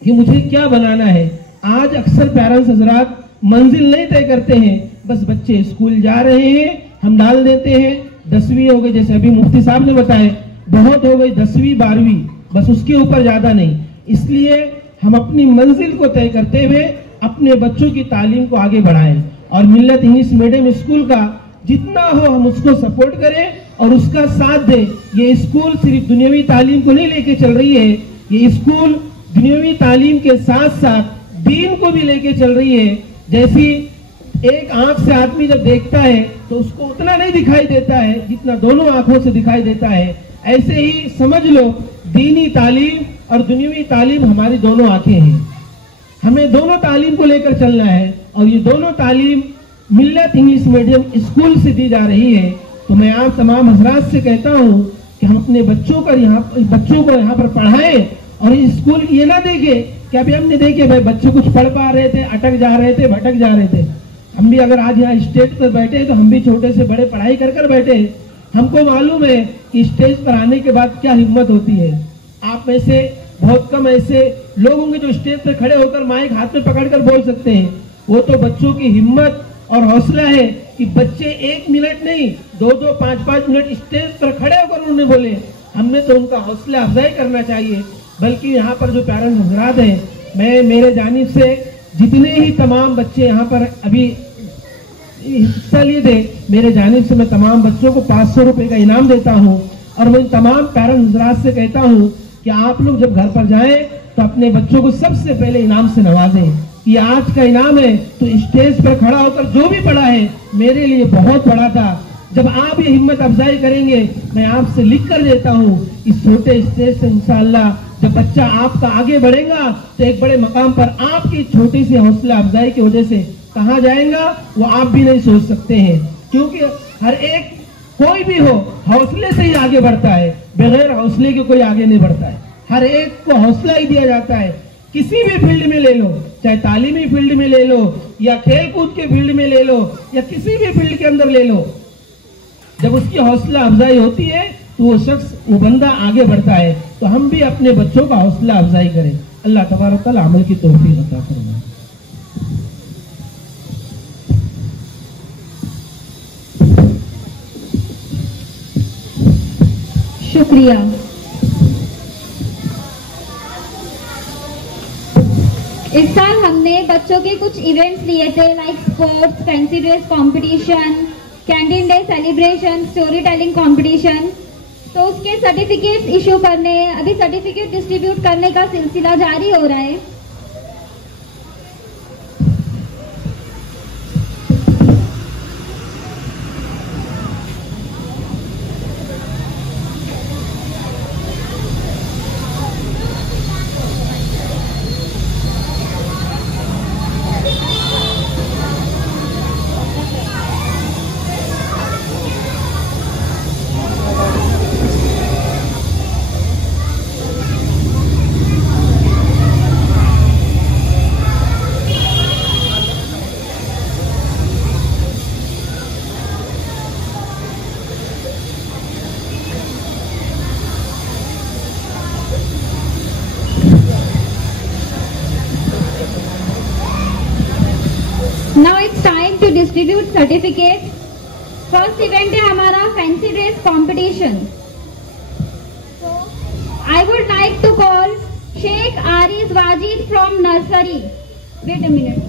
कि मुझे क्या बनाना है। आज अक्सर पेरेंट्स हजरात मंजिल नहीं तय करते हैं, बस बच्चे स्कूल जा रहे हैं, हम डाल देते हैं। 10वीं हो गई, जैसे अभी मुफ्ती साहब ने बताया, बहुत हो गई 10वीं 12वीं, बस उसके ऊपर ज्यादा नहीं। इसलिए हम अपनी मंजिल को तय करते हुए अपने बच्चों की तालीम को आगे बढ़ाएं और मिल्लत इंग्लिश मीडियम स्कूल का जितना हो हम उसको सपोर्ट करें और उसका साथ दें। ये स्कूल सिर्फ दुनियावी तालीम को नहीं लेके चल रही है, ये स्कूल दुनियावी तालीम के साथ साथ दीन को भी लेके चल रही है। जैसी एक आंख से आदमी जब देखता है तो उसको उतना नहीं दिखाई देता है जितना दोनों आंखों से दिखाई देता है, ऐसे ही समझ लो दीनी तालीम और दुनियावी तालीम हमारी दोनों आंखें हैं। हमें दोनों तालीम को लेकर चलना है और ये दोनों तालीम मिल्लत इंग्लिश मीडियम स्कूल से दी जा रही है। तो मैं आप तमाम हजरात से कहता हूँ कि हम अपने बच्चों को यहाँ पर पढ़ाएं और इस स्कूल ये ना देखे कि अभी हमने देखे भाई बच्चे कुछ पढ़ पा रहे थे, अटक जा रहे थे, भटक जा रहे थे। हम भी अगर आज यहाँ स्टेज पर बैठे तो हम भी छोटे से बड़े पढ़ाई कर बैठे। हमको मालूम है कि स्टेज पर आने के बाद क्या हिम्मत होती है। आप में से बहुत कम ऐसे लोग होंगे जो स्टेज पर खड़े होकर माइक हाथ में पकड़कर बोल सकते हैं। वो तो बच्चों की हिम्मत और हौसला है कि बच्चे 1 मिनट नहीं 2-2, 5-5 मिनट स्टेज पर खड़े होकर उन्होंने बोले। हमने तो उनका हौसला अफजाई करना चाहिए। बल्कि यहाँ पर जो पेरेंट्स हजरात हैं, मैं मेरे जानिब से जितने ही तमाम बच्चे यहाँ पर अभी हिस्सा लिए थे, मेरे जानिब से मैं तमाम बच्चों को 500 रुपए का इनाम देता हूँ। और मैं तमाम पेरेंट्स हजरात से कहता हूँ कि आप लोग जब घर पर जाएं तो अपने बच्चों को सबसे पहले इनाम से नवाजें। ये आज का इनाम है तो स्टेज पर खड़ा होकर जो भी पढ़ा है मेरे लिए बहुत बड़ा था। जब आप ये हिम्मत अफजाई करेंगे, मैं आपसे लिख कर देता हूँ इस छोटे स्टेज से इंशाअल्लाह जब बच्चा आपका आगे बढ़ेगा तो एक बड़े मकाम पर आपकी छोटी सी हौसला अफजाई की वजह से कहाँ जाएगा वो आप भी नहीं सोच सकते हैं। क्योंकि हर एक कोई भी हो हौसले से ही आगे बढ़ता है, बगैर हौसले के कोई आगे नहीं बढ़ता है। हर एक को हौसला ही दिया जाता है। किसी भी फील्ड में ले लो, चाहे तालीमी फील्ड में ले लो या खेल कूद के फील्ड में ले लो या किसी भी फील्ड के अंदर ले लो, जब उसकी हौसला अफजाई होती है तो वो शख्स वो बंदा आगे बढ़ता है। तो हम भी अपने बच्चों का हौसला अफजाई करें। अल्लाह तबारक तआला अमल की तौफीक अता फरमाए। शुक्रिया। इस साल हमने बच्चों के कुछ इवेंट्स लिए थे like sports, fancy dress competition, canteen day celebration, story telling competition. तो उसके सर्टिफिकेट्स इशू करने, अभी सर्टिफिकेट डिस्ट्रीब्यूट करने का सिलसिला जारी हो रहा है। Now it's time to distribute certificates. First event है हमारा fancy dress competition. So I would like to call Sheikh Aris Wajid from nursery. Wait a minute.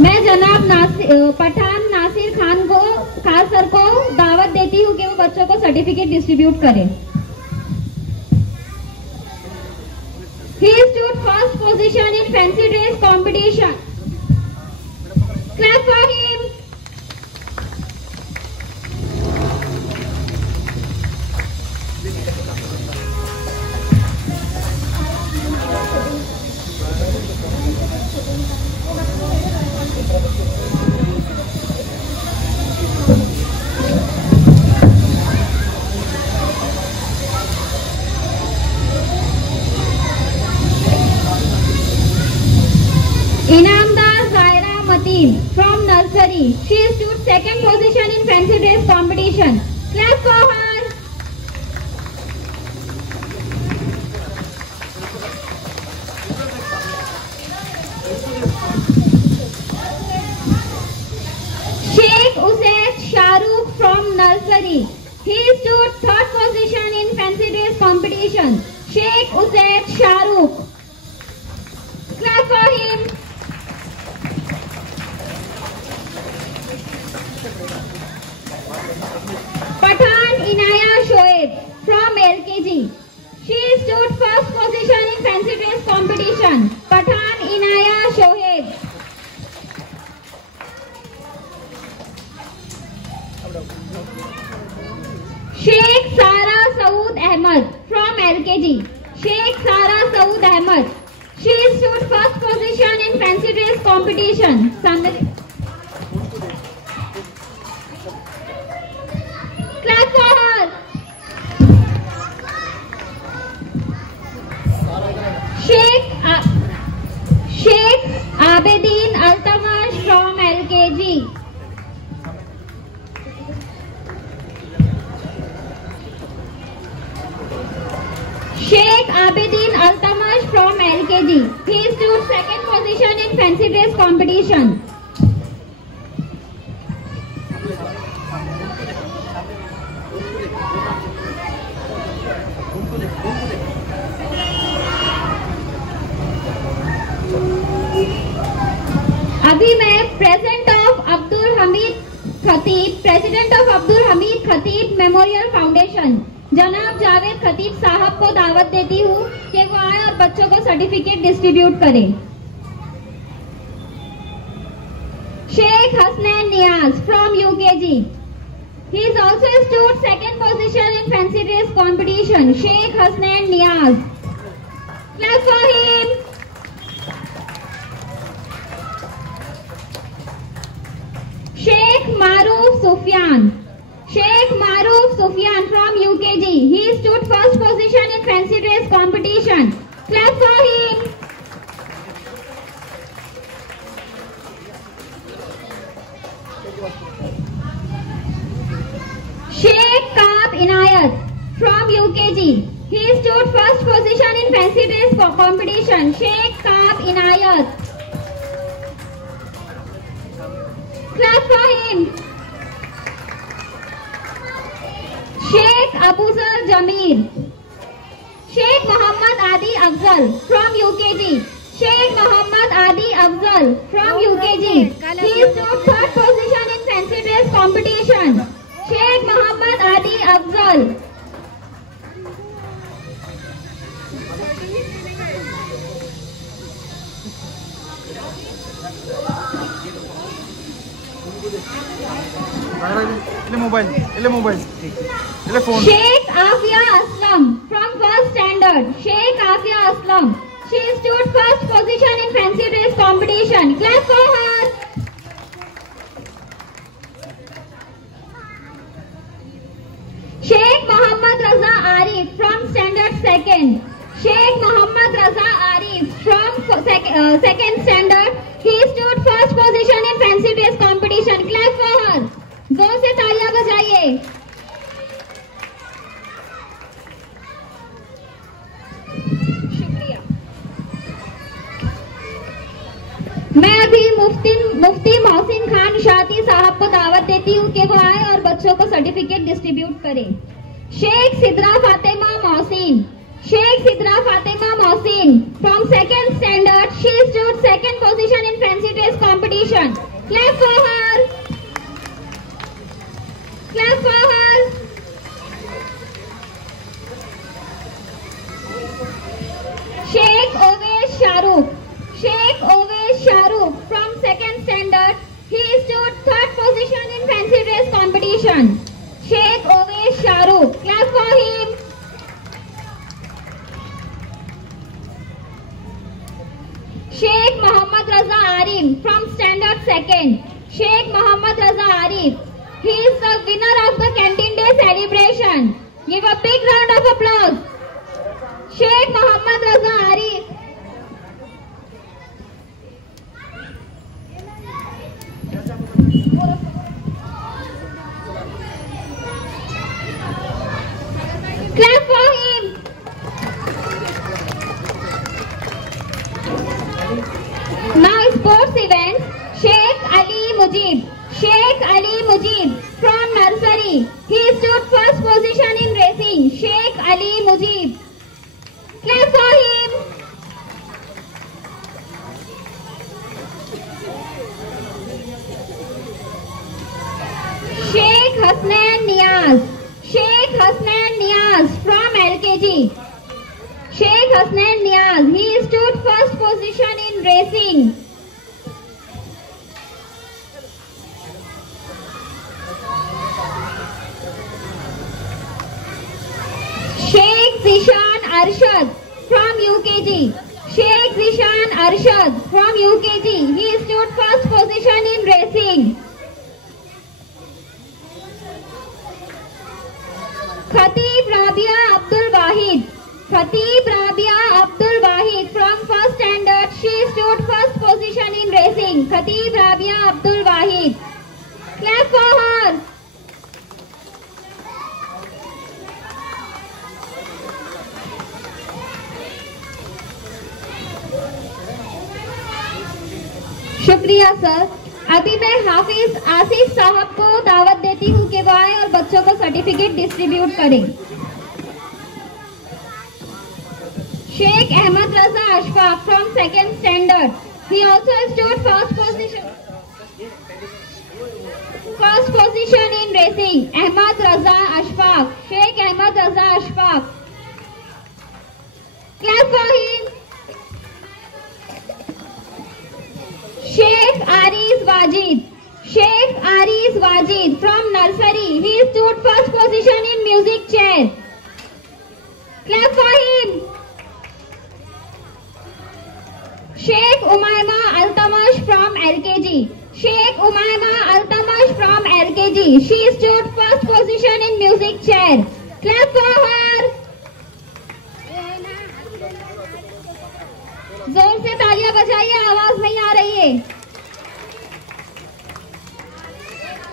मैं जनाब पठान नासिर खान सर को दावत देती हूँ कि वो बच्चों को सर्टिफिकेट डिस्ट्रीब्यूट करें। He stood first position in fancy dress competition. Clap for him. Inamdar Zaira Mateen from nursery. She stood second position in fancy dress competition. Clap for her. Sheikh Usaid Shahrukh from nursery. He stood third position in competition. Sheikh Uzair Shahrukh. Clap for him. Pathan Inaya Shoaib from LKG. She stood first position in fancy dress competition. Pathan Inaya Shoaib. Sheikh Sara Saud Ahmed from LKG. Sheikh Sara Saud Ahmed. She stood first position in fancy dress competition. Clap for her. Sheikh Abedin Altamash from LKG. Sheikh Abedin Altamash from LKG. He stood second position in fancy dress competition. अभी मैं president of Abdul Hameed Khatib memorial foundation जनाब जावेद खतीब साहब को दावत देती हूँ कि वो आए और बच्चों को सर्टिफिकेट डिस्ट्रीब्यूट करें। Sheikh Hasnain Niyaz from UKG. He is also stood second position in fancy dress competition. Sheikh Hasnain Niaz. Clap for him. Sheikh Maruf Sufyan. Sheikh Maruf Sufyan from UKG. He stood first position in fancy dress competition. Clap for him. Sheikh Kaab Inayat from UKG. He stood first position in fancy dress competition. Sheikh Kaab Inayat. Clap for him. Sheikh Abuzar Jamil. Sheikh Muhammad Adi Afzal from UKG. Sheikh Muhammad Adi Afzal from UKG. He stood third position in fancy dress competition. Sheikh Muhammad Adi Afzal. Sheikh Afia Aslam from first standard. Sheikh Afia Aslam. She stood first position in fancy dress competition. Clap for her. Sheikh Muhammad Raza Arif from standard second. Sheikh Muhammad Raza Arif from second standard. He stood first position in fancy dress competition. Clap for her. जोर से तालियां बजाइए. शुक्रिया. मैं अभी मुफ्ती मोहसिन खान शाती साहब को दावत देती हूँ कि वो आए और बच्चों को सर्टिफिकेट डिस्ट्रीब्यूट करें. Sheikh Sidra Fatima Mohsin. Sheikh Sidra Fatima Mohsin from second standard. She stood second position in fancy dress competition. Clap for her. Clap for her. Sheikh Ovais Shahrukh. Sheikh Ovais Shahrukh from second standard. He stood third position in fancy dress competition. Sheikh Ovais Shahrukh. Clap for him. Sheikh Muhammad Raza Arif from standard second. Sheikh Muhammad Raza Arif. He is the winner of the Canteen Day celebration. Give a big round of applause. Sheikh Muhammad Raza Arif. Clap for him. Now sports events. Sheikh Ali Mujib. Sheikh Ali Mujib from nursery. He stood first position in racing. Sheikh Ali Mujib Clap for him. Sheikh Hasnain Niaz. Sheikh Hasnain Niaz from LKG. Sheikh Hasnain Niaz. He stood first position in racing. Sheikh Zishan Arshad from UKG. Sheikh Zishan Arshad from UKG. He stood first position in racing. Khatib Rabia Abdul Wahid. Khatib Rabia Abdul Wahid from first standard. She stood first position in racing. Khatib Rabia Abdul Wahid. Clap for her. शुक्रिया sir. अभी मैं हाफिज आसिफ साहब को दावत देती हूँ कि वो आए और बच्चों को सर्टिफिकेट डिस्ट्रीब्यूट करें। Sheikh Ahmed Raza Ashfaq from second standard. He also stood first position in racing. Ahmed Raza Ashfaq. Sheikh Ahmed Raza Ashfaq. Clap for him. Sheikh Aris Wajid. Sheikh Aris Wajid from nursery. He stood first position in music chair. Clap for him. Sheikh Umayma Altamash from LKG. Sheikh Umayma Altamash from LKG. She stood first position in music chair. Clap for her. जोर से तालियां बजाइए, आवाज नहीं आ रही है।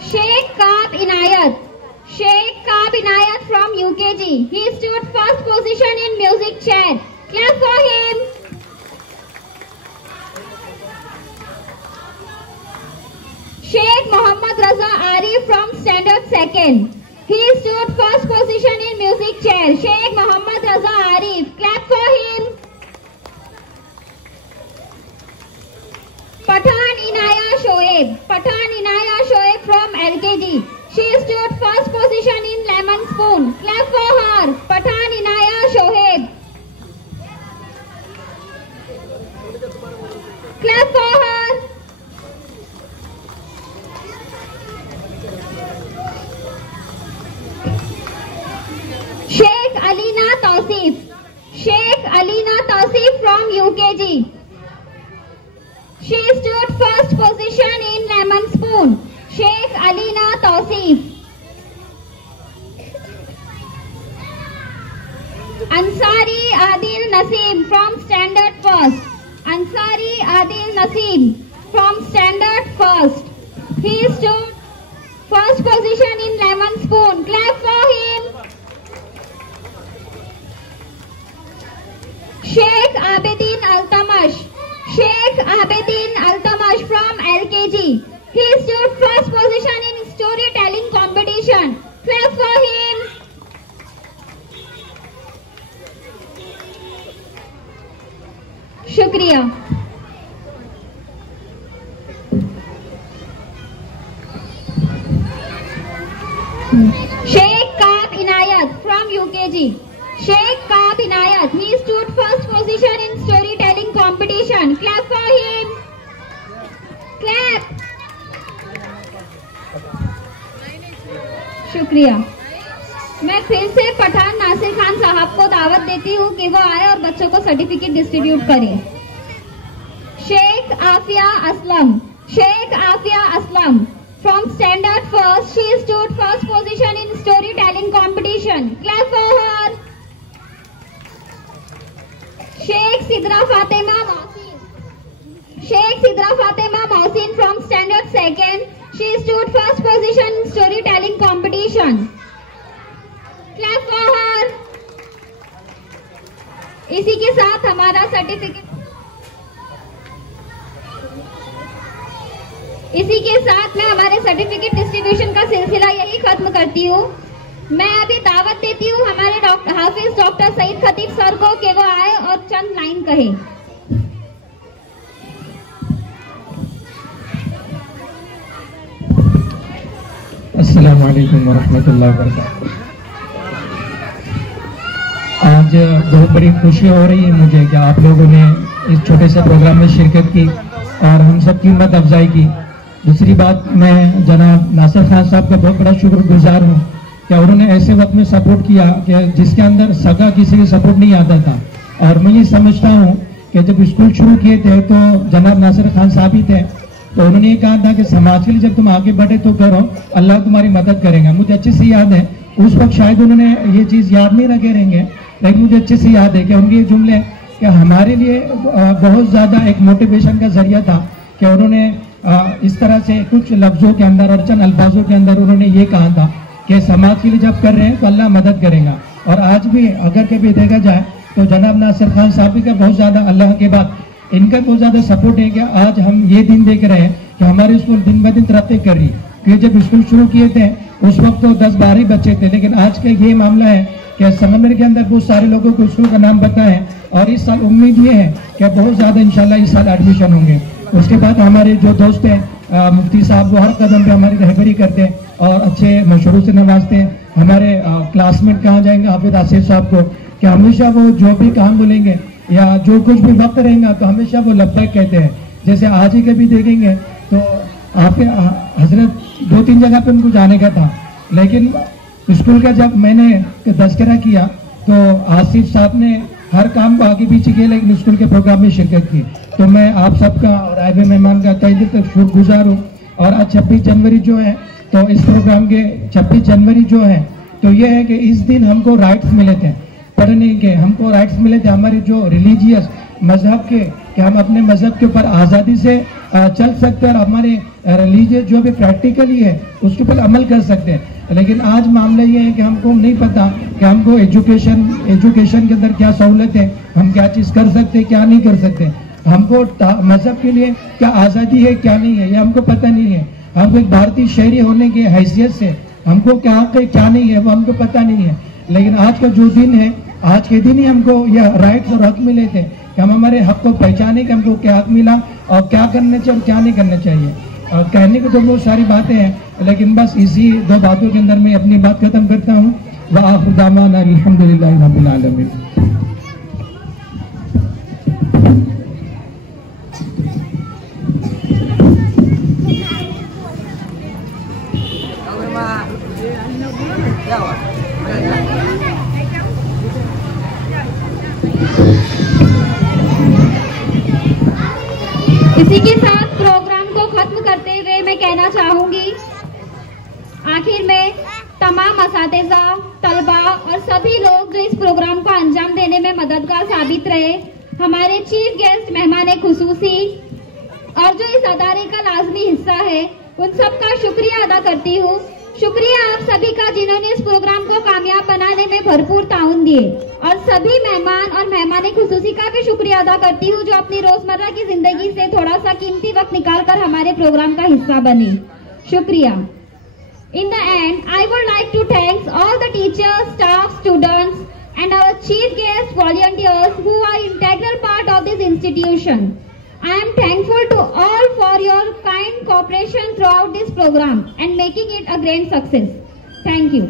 Sheikh Kaab Inayat. Sheikh Kaab Inayat from UKG. He stood first position in music chair. Clap for him. Sheikh Mohammed Raza Arif from standard second. He stood first position in music chair. Sheikh Mohammed Raza Arif. Clap for him. Pathan Inaya Shoaib. Pathan Inaya Shoaib from LKG. She stood first position in lemon spoon. Clap for her. Pathan Inaya Shoaib. Clap for her. Sheikh Alina Tausif. Sheikh Alina Tausif from UKG. She stood first position in lemon spoon. Sheikh Alina Tausif. Ansari Adil Naseem from standard first. Ansari Adil Naseem from standard first. He stood first position in lemon spoon. Clap for him. Sheikh Abedin Altamash. Sheikh Abedin Altamash from LKG. He stood first position in storytelling competition. Clap for him. शुक्रिया। Sheikh Kaab Inayat from UKG. Sheikh Kaab Inayat. He stood first position in storytelling competition. Clap for him. Clap. शुक्रिया। मैं फिर से पठान नासिर खान साहब को दावत देती हूँ कि वो आए और बच्चों को सर्टिफिकेट डिस्ट्रीब्यूट करें। Sheikh Aafia Aslam. Sheikh Aafia Aslam from standard first. She stood first position in storytelling competition. Clap for her. Sheikh Sidra Fatima Mohsin. Sheikh Sidra Fatima Mohsin from standard second. She stood first position in storytelling competition. Clap for her. इसी के साथ हमारा certificate इसी के साथ मैं हमारे certificate distribution का सिलसिला यही खत्म करती हूँ। मैं अभी दावत देती हूँ हमारे हाफिज डॉक्टर सईद खतीब सर को कि वो आए और चंद लाइन कहे। अस्सलामु अलैकुम वरहमतुल्लाहि वबरकातुहू। आज बहुत बड़ी खुशी हो रही है मुझे कि आप लोगों ने इस छोटे से प्रोग्राम में शिरकत की और हम सब की हिम्मत अफजाई की। दूसरी बात, मैं जनाब नासिर खान साहब का बहुत बड़ा शुक्रगुजार हूँ कि उन्होंने ऐसे वक्त में सपोर्ट किया कि जिसके अंदर सगा किसी को सपोर्ट नहीं आता था। और मैं ये समझता हूँ कि जब स्कूल शुरू किए थे तो जनाब नासिर खान साहब ही थे, तो उन्होंने ये कहा था कि समाज के लिए जब तुम आगे बढ़े तो करो, अल्लाह तुम्हारी मदद करेगा। मुझे अच्छे से याद है, उस वक्त शायद उन्होंने ये चीज़ याद नहीं रखे रहेंगे, लेकिन मुझे अच्छे से याद है कि उनके ये जुमले कि हमारे लिए बहुत ज़्यादा एक मोटिवेशन का जरिया था कि उन्होंने इस तरह से कुछ लफ्ज़ों के अंदर और चंद अल्फाजों के अंदर उन्होंने ये कहा था कि समाज के लिए जब कर रहे हैं तो अल्लाह मदद करेगा। और आज भी अगर कभी देखा जाए तो जनाब नासिर खान साहब का बहुत ज़्यादा अल्लाह के बाद इनका बहुत ज़्यादा सपोर्ट है कि आज हम ये दिन देख रहे हैं कि हमारे स्कूल दिन ब दिन तरक्की कर रही। क्योंकि जब स्कूल शुरू किए थे उस वक्त तो 10-12 बच्चे थे, लेकिन आज का ये मामला है कि संगमनेर के अंदर बहुत सारे लोगों को स्कूल का नाम पता है और इस साल उम्मीद ये है कि बहुत ज़्यादा इंशाल्लाह इस साल एडमिशन होंगे। उसके बाद हमारे जो दोस्त हैं मुफ्ती साहब, वो हर कदम पे हमारी रहबरी करते हैं और अच्छे मशवरों से नवाजते हैं। हमारे क्लासमेट कहाँ जाएंगे हाफिज आसिफ साहब को कि हमेशा वो जो भी काम बोलेंगे या जो कुछ भी वक्त रहेगा तो हमेशा वो लब्बैक कहते हैं। जैसे आज ही कभी देखेंगे तो आपके हजरत 2-3 जगह पे उनको जाने का था, लेकिन स्कूल का जब मैंने तज़किरा किया तो आसिफ साहब ने हर काम को आगे पीछे किया, लेकिन स्कूल के प्रोग्राम में शिरकत की। तो मैं आप सबका और आए हुए मेहमान का तहे दिल तक शुक्रगुजार हूँ। और आज 26 जनवरी जो है, तो इस प्रोग्राम के 26 जनवरी जो है तो ये है कि इस दिन हमको राइट्स मिले थे पढ़ने के, हमको राइट्स मिले थे हमारे जो रिलीजियस मजहब के, कि हम अपने मजहब के ऊपर आज़ादी से चल सकते हैं और हमारे रिलीजियस जो भी प्रैक्टिकली है उसके ऊपर अमल कर सकते हैं। लेकिन आज मामला ये है कि हमको नहीं पता कि हमको एजुकेशन के अंदर क्या सहूलत है, हम क्या चीज़ कर सकते हैं, क्या नहीं कर सकते। हमको मजहब के लिए क्या आज़ादी है, क्या नहीं है, ये हमको पता नहीं है। हमको एक भारतीय शहरी होने की हैसियत से हमको क्या हक है, क्या नहीं है, वो हमको पता नहीं है। लेकिन आज का जो दिन है, आज के दिन ही हमको यह राइट्स और हक मिले थे कि हम हमारे हक को पहचाने कि हमको क्या हक मिला और क्या करना चाहिए और क्या नहीं करना चाहिए। और कहने को तो बहुत सारी बातें हैं, लेकिन बस इसी 2 बातों के अंदर मैं अपनी बात खत्म करता हूँ। व आखिर दावाना अल्हम्दुलिल्लाहि रब्बिल आलमीन। इसी के साथ प्रोग्राम को खत्म करते हुए मैं कहना चाहूंगी, आखिर में तमाम असातिज़ा, तलबा और सभी लोग जो इस प्रोग्राम को अंजाम देने में मददगार साबित रहे, हमारे चीफ गेस्ट मेहमान खुसूसी और जो इस अदारे का लाजमी हिस्सा है, उन सब का शुक्रिया अदा करती हूँ। शुक्रिया आप सभी का जिन्होंने इस प्रोग्राम को कामयाब बनाने में भरपूर ताउन दिए, और सभी मेहमान और मेहमान खुसूसी का भी शुक्रिया अदा करती हूँ जो अपनी रोजमर्रा की जिंदगी से थोड़ा सा कीमती वक्त निकाल कर हमारे प्रोग्राम का हिस्सा बने। शुक्रिया। In the end, I would like to thank all the teachers, staff, students and our chief guest volunteers who are integral part of this institution. I am thankful to all for your kind cooperation throughout this program and making it a great success. Thank you.